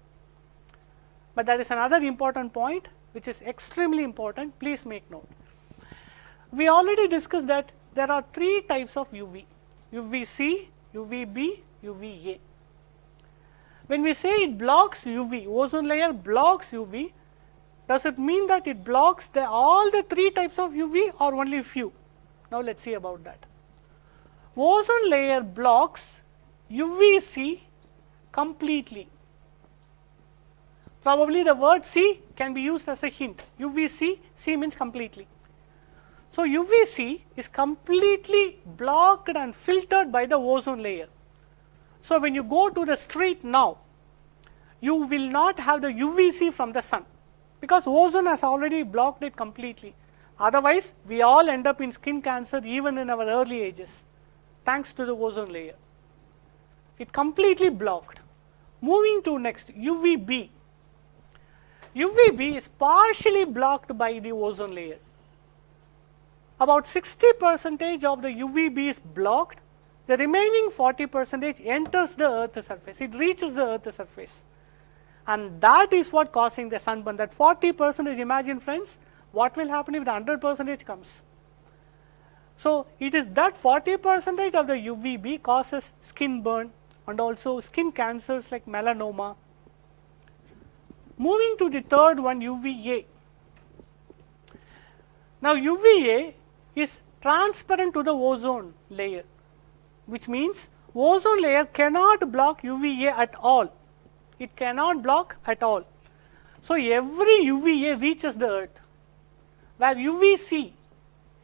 But there is another important point which is extremely important, please make note. We already discussed that there are three types of UV, UVC, UVB, UVA. When we say it blocks UV, ozone layer blocks UV, does it mean that it blocks all the three types of UV or only few? Now, let us see about that. Ozone layer blocks UVC completely. Probably the word C can be used as a hint. UVC, C means completely. So, UVC is completely blocked and filtered by the ozone layer. So, when you go to the street now, you will not have the UVC from the sun, because ozone has already blocked it completely. Otherwise, we all end up in skin cancer even in our early ages, thanks to the ozone layer. It completely blocked. Moving to next, UVB. UVB is partially blocked by the ozone layer. About 60% of the UVB is blocked, the remaining 40% enters the earth's surface, it reaches the earth's surface. And that is what causing the sunburn. That 40%, imagine friends, what will happen if the 100% comes? So, it is that 40% of the UVB causes skin burn and also skin cancers like melanoma. Moving to the third one, UVA. Now, UVA is transparent to the ozone layer, which means ozone layer cannot block UVA at all. It cannot block at all. So, every UVA reaches the earth, where UVC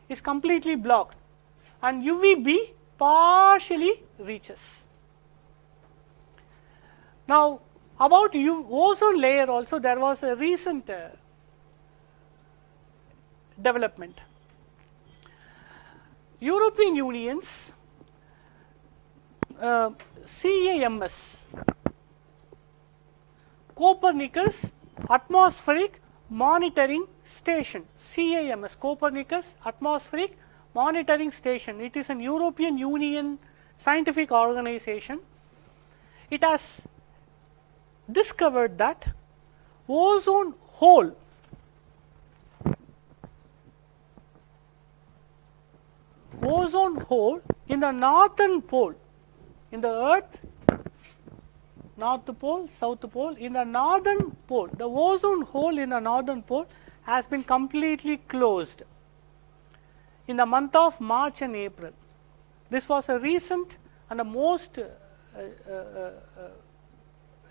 is completely blocked and UVB partially reaches. Now, about ozone layer also there was a recent development. European Union's CAMS, Copernicus Atmospheric Monitoring Station, CAMS, Copernicus Atmospheric Monitoring Station. It is an European Union scientific organization. It has discovered that ozone hole in the northern pole, in the earth, north pole, south pole, in the northern pole, the ozone hole in the northern pole has been completely closed in the month of March and April. this was a recent and a most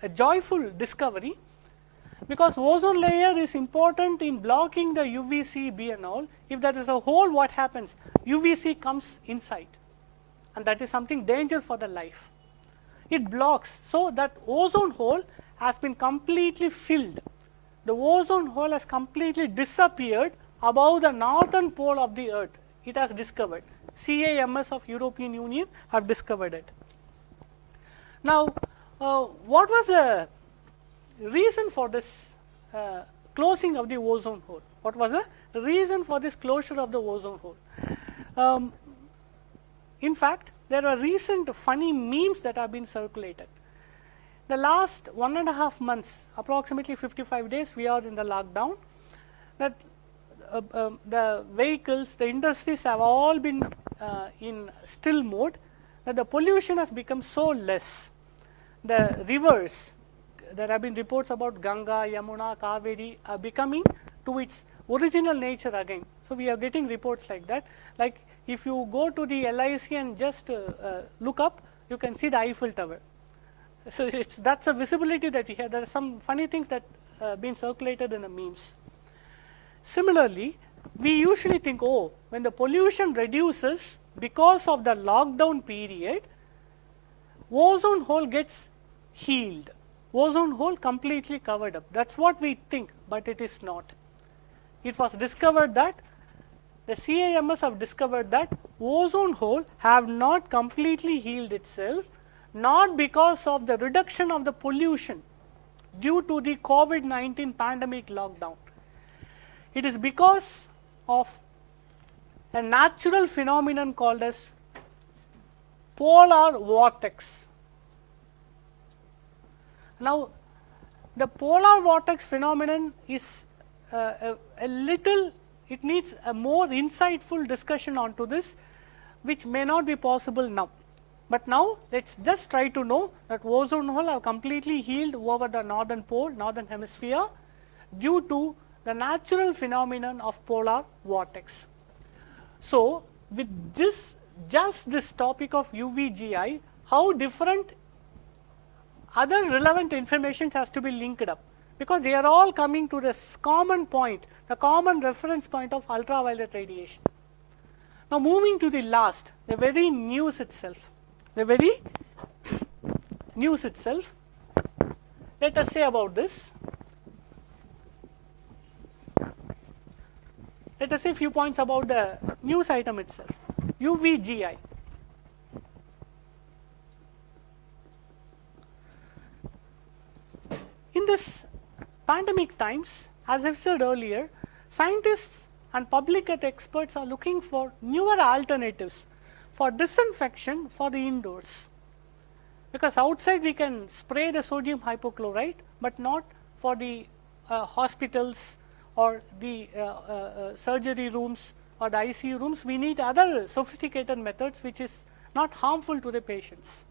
a joyful discovery, because ozone layer is important in blocking the UVC B and all. If there is a hole, what happens? UVC comes inside, and that is something danger for the life. It blocks, so that ozone hole has been completely filled. The ozone hole has completely disappeared above the northern pole of the earth. It has discovered. CAMS of European Union have discovered it. Now, what was the reason for this closing of the ozone hole? What was the reason for this closure of the ozone hole? In fact, there are recent funny memes that have been circulated. The last 1.5 months, approximately 55 days, we are in the lockdown. That the vehicles, the industries have all been in still mode. That the pollution has become so less. The rivers, there have been reports about Ganga, Yamuna, Kaveri are becoming to its original nature again. So we are getting reports like that. Like if you go to the LIC and just look up, you can see the Eiffel Tower. So that's a visibility that we have. There are some funny things that been circulated in the memes. Similarly, we usually think, oh, when the pollution reduces because of the lockdown period, ozone hole gets healed. Ozone hole completely covered up. That's what we think, but it is not. It was discovered that the CAMS have discovered that ozone hole have not completely healed itself, not because of the reduction of the pollution due to the COVID-19 pandemic lockdown. It is because of a natural phenomenon called as polar vortex. Now, the polar vortex phenomenon is a little, it needs a more insightful discussion onto this, which may not be possible now. But now, let's just try to know that ozone hole have completely healed over the northern pole, northern hemisphere, due to the natural phenomenon of polar vortex. So, with this, just this topic of UVGI, how different other relevant information has to be linked up, because they are all coming to this common point, the common reference point of ultraviolet radiation. Now, moving to the last, the very news itself. The very news itself, let us say about this. Let us say a few points about the news item itself, UVGI. In this pandemic times, as I said earlier, scientists and public health experts are looking for newer alternatives for disinfection for the indoors. Because outside we can spray the sodium hypochlorite, but not for the hospitals or the surgery rooms or the ICU rooms. We need other sophisticated methods which is not harmful to the patients.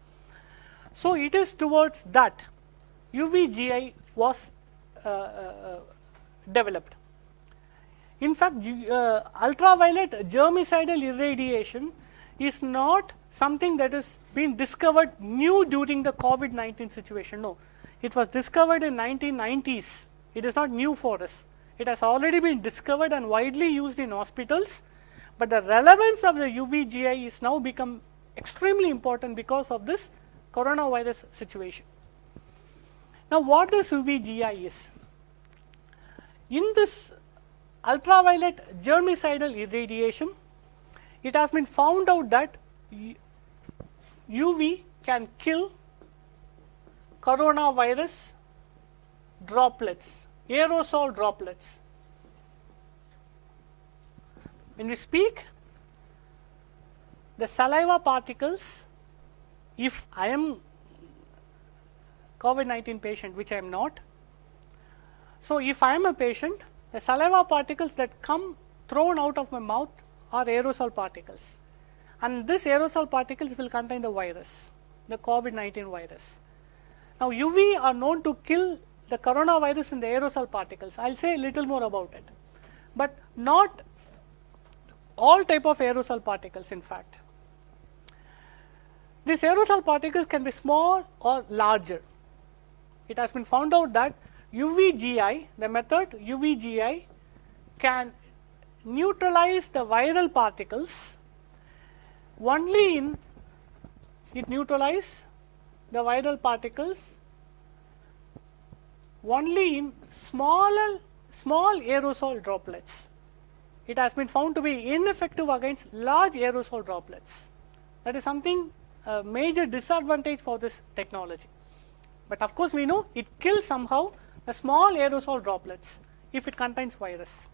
So it is towards that UVGI was developed. In fact, ultraviolet germicidal irradiation is not something that has been discovered new during the COVID-19 situation. No, it was discovered in 1990s. It is not new for us. It has already been discovered and widely used in hospitals, but the relevance of the UVGI is now become extremely important because of this coronavirus situation. Now, what this UVGI is? In this ultraviolet germicidal irradiation, it has been found out that UV can kill coronavirus droplets, aerosol droplets. When we speak, the saliva particles, if I am COVID-19 patient, which I am not, so if I am a patient, the saliva particles that come thrown out of my mouth are aerosol particles, and this aerosol particles will contain the virus, the COVID-19 virus. Now, UV are known to kill the coronavirus in the aerosol particles. I will say a little more about it, but not all type of aerosol particles in fact. These aerosol particles can be small or larger. It has been found out that UVGI, the method UVGI, can neutralize the viral particles only in, it neutralizes the viral particles only in small aerosol droplets. It has been found to be ineffective against large aerosol droplets. That is something, a major disadvantage for this technology. But of course, we know it kills somehow the small aerosol droplets if it contains virus.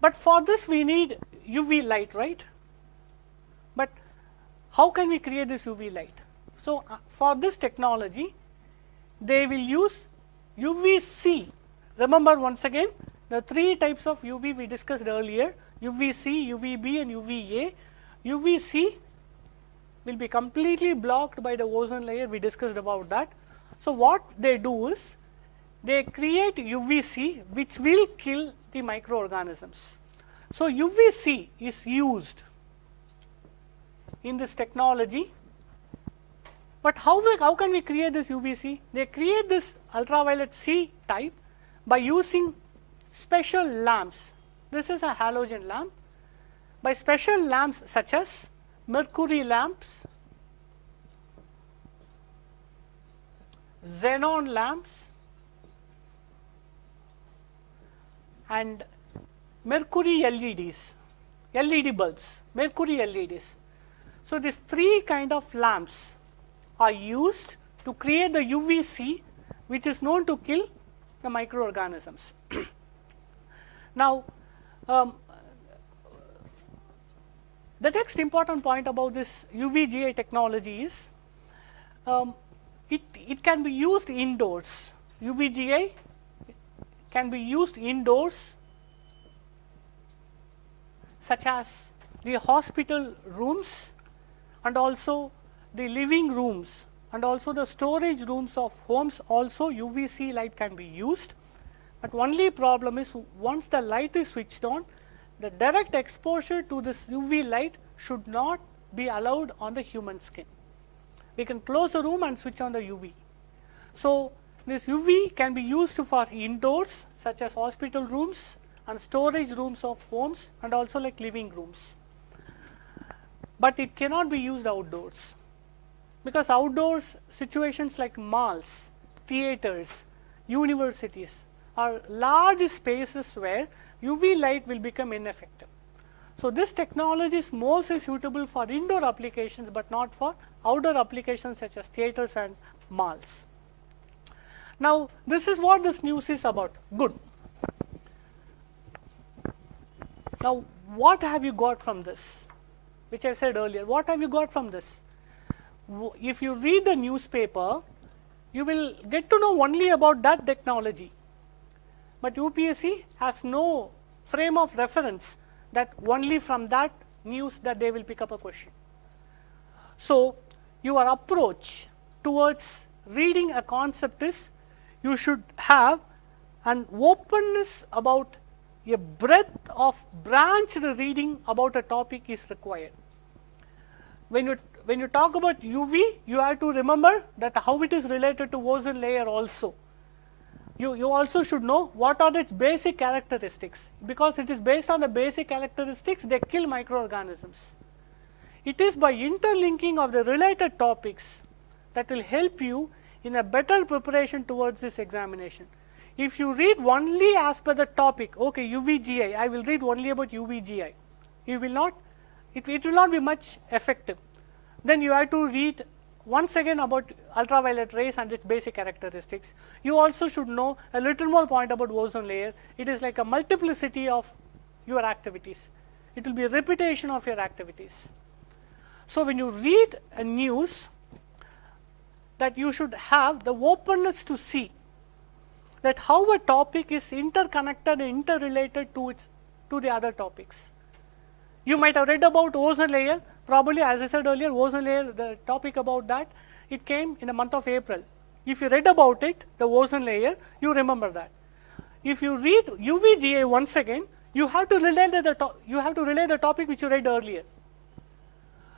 But for this we need UV light, right? But how can we create this UV light? So for this technology, they will use UVC. Remember once again, the three types of UV we discussed earlier, UVC, UVB and UVA. UVC will be completely blocked by the ozone layer, we discussed about that. So what they do is, they create UVC which will kill the microorganisms. So UVC is used in this technology. But how can we create this UVC? They create this ultraviolet C type by using special lamps. This is a halogen lamp. By special lamps such as mercury lamps, xenon lamps, and mercury LEDs, LED bulbs, mercury LEDs. So these three kind of lamps are used to create the UVC, which is known to kill the microorganisms. Now, the next important point about this UVGI technology is, it can be used indoors. UVGI can be used indoors, such as the hospital rooms and also the living rooms and also the storage rooms of homes. Also UVC light can be used, but only problem is, once the light is switched on, the direct exposure to this UV light should not be allowed on the human skin. We can close the room and switch on the UV. So this UV can be used for indoors, such as hospital rooms and storage rooms of homes and also like living rooms. But it cannot be used outdoors, because outdoors situations like malls, theaters, universities are large spaces where UV light will become ineffective. So this technology is mostly suitable for indoor applications, but not for outdoor applications such as theaters and malls. Now this is what this news is about. Good. Now what have you got from this, which I said earlier? What have you got from this? If you read the newspaper, you will get to know only about that technology, but UPSC has no frame of reference that only from that news that they will pick up a question. So your approach towards reading a concept is, you should have an openness about a breadth of branched reading about a topic is required. When you talk about UV, you have to remember that how it is related to ozone layer also. You also should know what are its basic characteristics, because it is based on the basic characteristics they kill microorganisms. It is by interlinking of the related topics that will help you in a better preparation towards this examination. If you read only as per the topic, okay, UVGI, I will read only about UVGI, you will not, it will not be much effective. Then you have to read once again about ultraviolet rays and its basic characteristics. You also should know a little more point about ozone layer. It is like a multiplicity of your activities. It will be a repetition of your activities. So when you read a news, that you should have the openness to see that how a topic is interconnected and interrelated to the other topics. You might have read about ozone layer, probably as I said earlier, ozone layer, the topic about that, it came in the month of April. If you read about it, the ozone layer, you remember that. If you read UVGA once again, you have to relate the topic which you read earlier.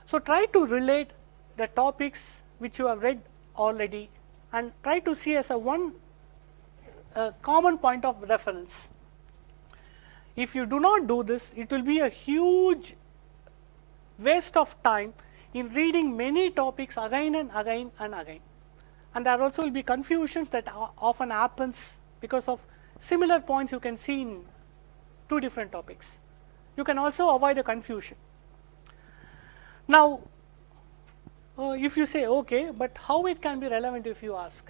So try to relate the topics which you have read already and try to see as a one common point of reference. If you do not do this, it will be a huge waste of time in reading many topics again and again and again. And there also will be confusions that often happens because of similar points you can see in two different topics. You can also avoid a confusion. Now, if you say, okay, but how it can be relevant if you ask?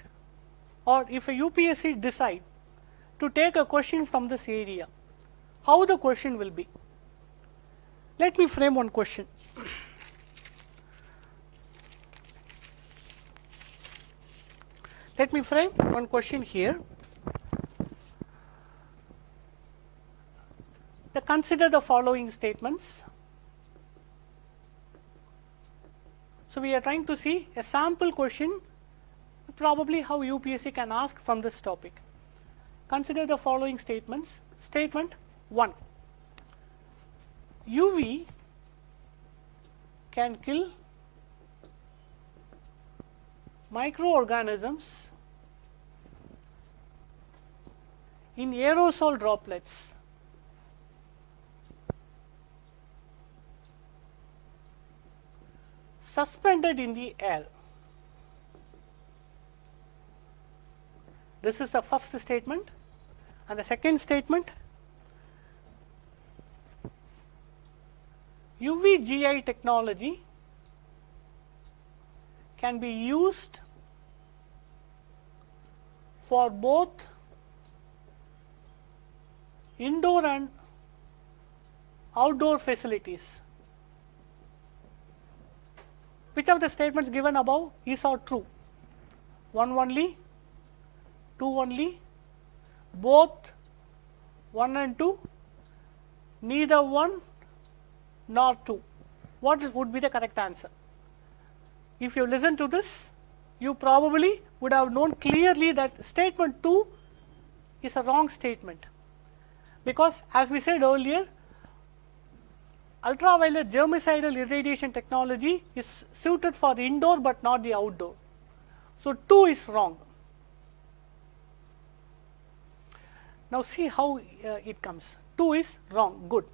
Or if a UPSC decide to take a question from this area, how the question will be? Let me frame one question. Let me frame one question here. Consider the following statements. So we are trying to see a sample question, probably how UPSC can ask from this topic. Consider the following statements. Statement 1. UV can kill microorganisms in aerosol droplets suspended in the air. This is the first statement. And the second statement, UVGI technology can be used for both indoor and outdoor facilities. Which of the statements given above is or true? 1 only, 2 only, both 1 and 2, neither 1 nor 2. What would be the correct answer? If you listen to this, you probably would have known clearly that statement 2 is a wrong statement, because as we said earlier, ultraviolet germicidal irradiation technology is suited for the indoor but not the outdoor. So 2 is wrong. Now see how it comes. 2 is wrong. Good.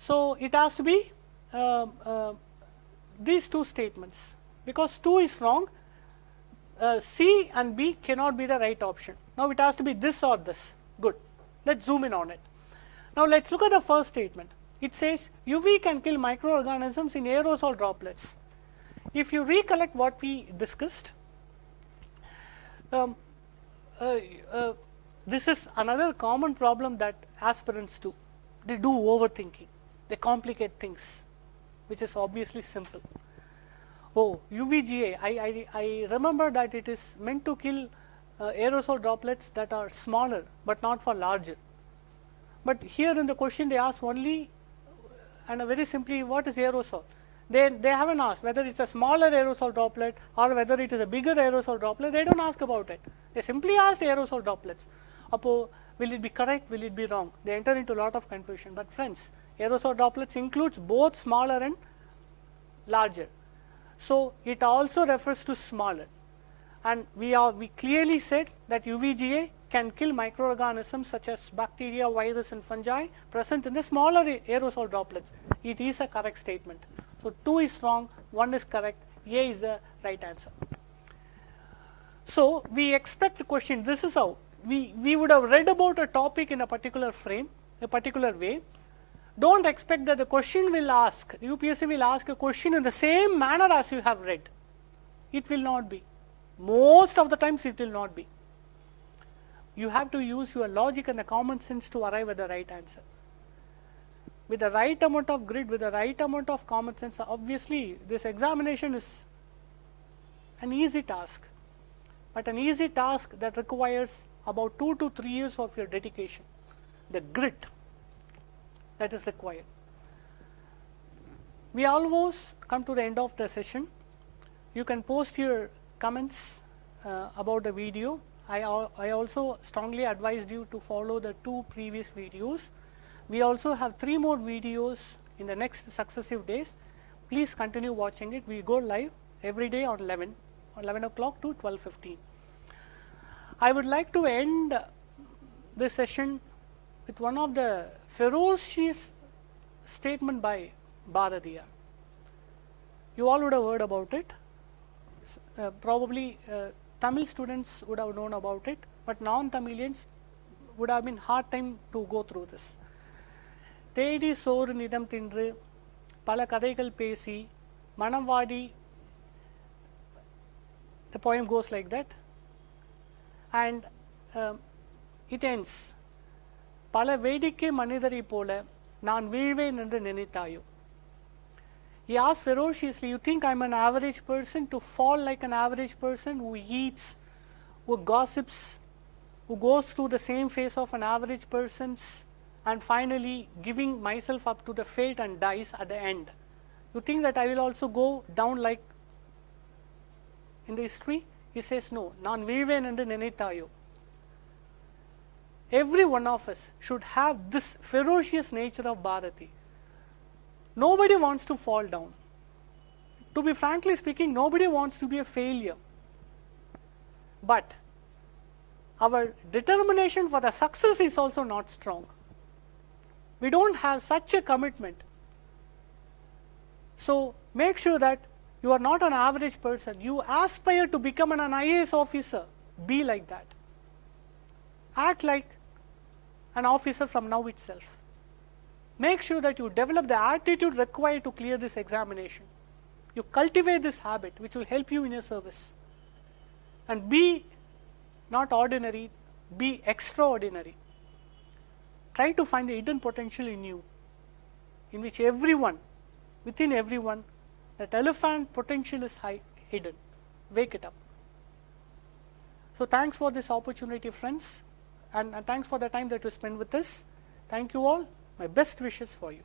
So it has to be these two statements, because 2 is wrong. C and B cannot be the right option. Now it has to be this or this. Good. Let's zoom in on it. Now let's look at the first statement. It says UV can kill microorganisms in aerosol droplets. If you recollect what we discussed, this is another common problem that aspirants do. They do overthinking. They complicate things, which is obviously simple. Oh, UVGA, I remember that it is meant to kill aerosol droplets that are smaller but not for larger. But here in the question they ask only, and very simply, what is aerosol? They haven't asked whether it's a smaller aerosol droplet or whether it is a bigger aerosol droplet. They don't ask about it. They simply ask aerosol droplets. Will it be correct? Will it be wrong? They enter into a lot of confusion. But friends, aerosol droplets includes both smaller and larger. So it also refers to smaller. And we clearly said that UVGA can kill microorganisms such as bacteria, virus and fungi present in the smaller aerosol droplets. It is a correct statement. So 2 is wrong, 1 is correct, A is the right answer. So we expect the question, this is how. We would have read about a topic in a particular frame, a particular way. Don't expect that the question will ask, UPSC will ask a question in the same manner as you have read. It will not be. Most of the times it will not be. You have to use your logic and the common sense to arrive at the right answer. With the right amount of grit, with the right amount of common sense, obviously this examination is an easy task, but an easy task that requires about 2 to 3 years of your dedication, the grit that is required. We almost come to the end of the session. You can post your comments about the video. I also strongly advised you to follow the 2 previous videos. We also have 3 more videos in the next successive days. please continue watching it. We go live every day on 11 o'clock to 12:15. I would like to end this session with one of the ferocious statement by Bharatiya. You all would have heard about it. Probably Tamil students would have known about it, but non-Tamilians would have been hard time to go through this. தேடி சோறு நிதம் தின்று பல கதைகள் பேசி மனம் வாடி. The poem goes like that, and it ends. பல வேடிக்கை மனிதரை போல நான் வீழ்வேன் என்று நினைத்தாயோ. He asked ferociously, you think I'm an average person to fall like an average person who eats, who gossips, who goes through the same phase of an average person's, and finally giving myself up to the fate and dies at the end. You think that I will also go down like in the history? He says, no. Naan veeven endu nenaithayo. Every one of us should have this ferocious nature of Bharati. Nobody wants to fall down. To be frankly speaking, nobody wants to be a failure. But our determination for the success is also not strong. We don't have such a commitment. So make sure that you are not an average person. You aspire to become an IAS officer. Be like that. Act like an officer from now itself. Make sure that you develop the attitude required to clear this examination. You cultivate this habit, which will help you in your service. And be not ordinary, be extraordinary. Try to find the hidden potential in you, in which everyone, within everyone, that elephant potential is hidden. Wake it up. So thanks for this opportunity, friends, and thanks for the time that you spent with us. Thank you all. My best wishes for you.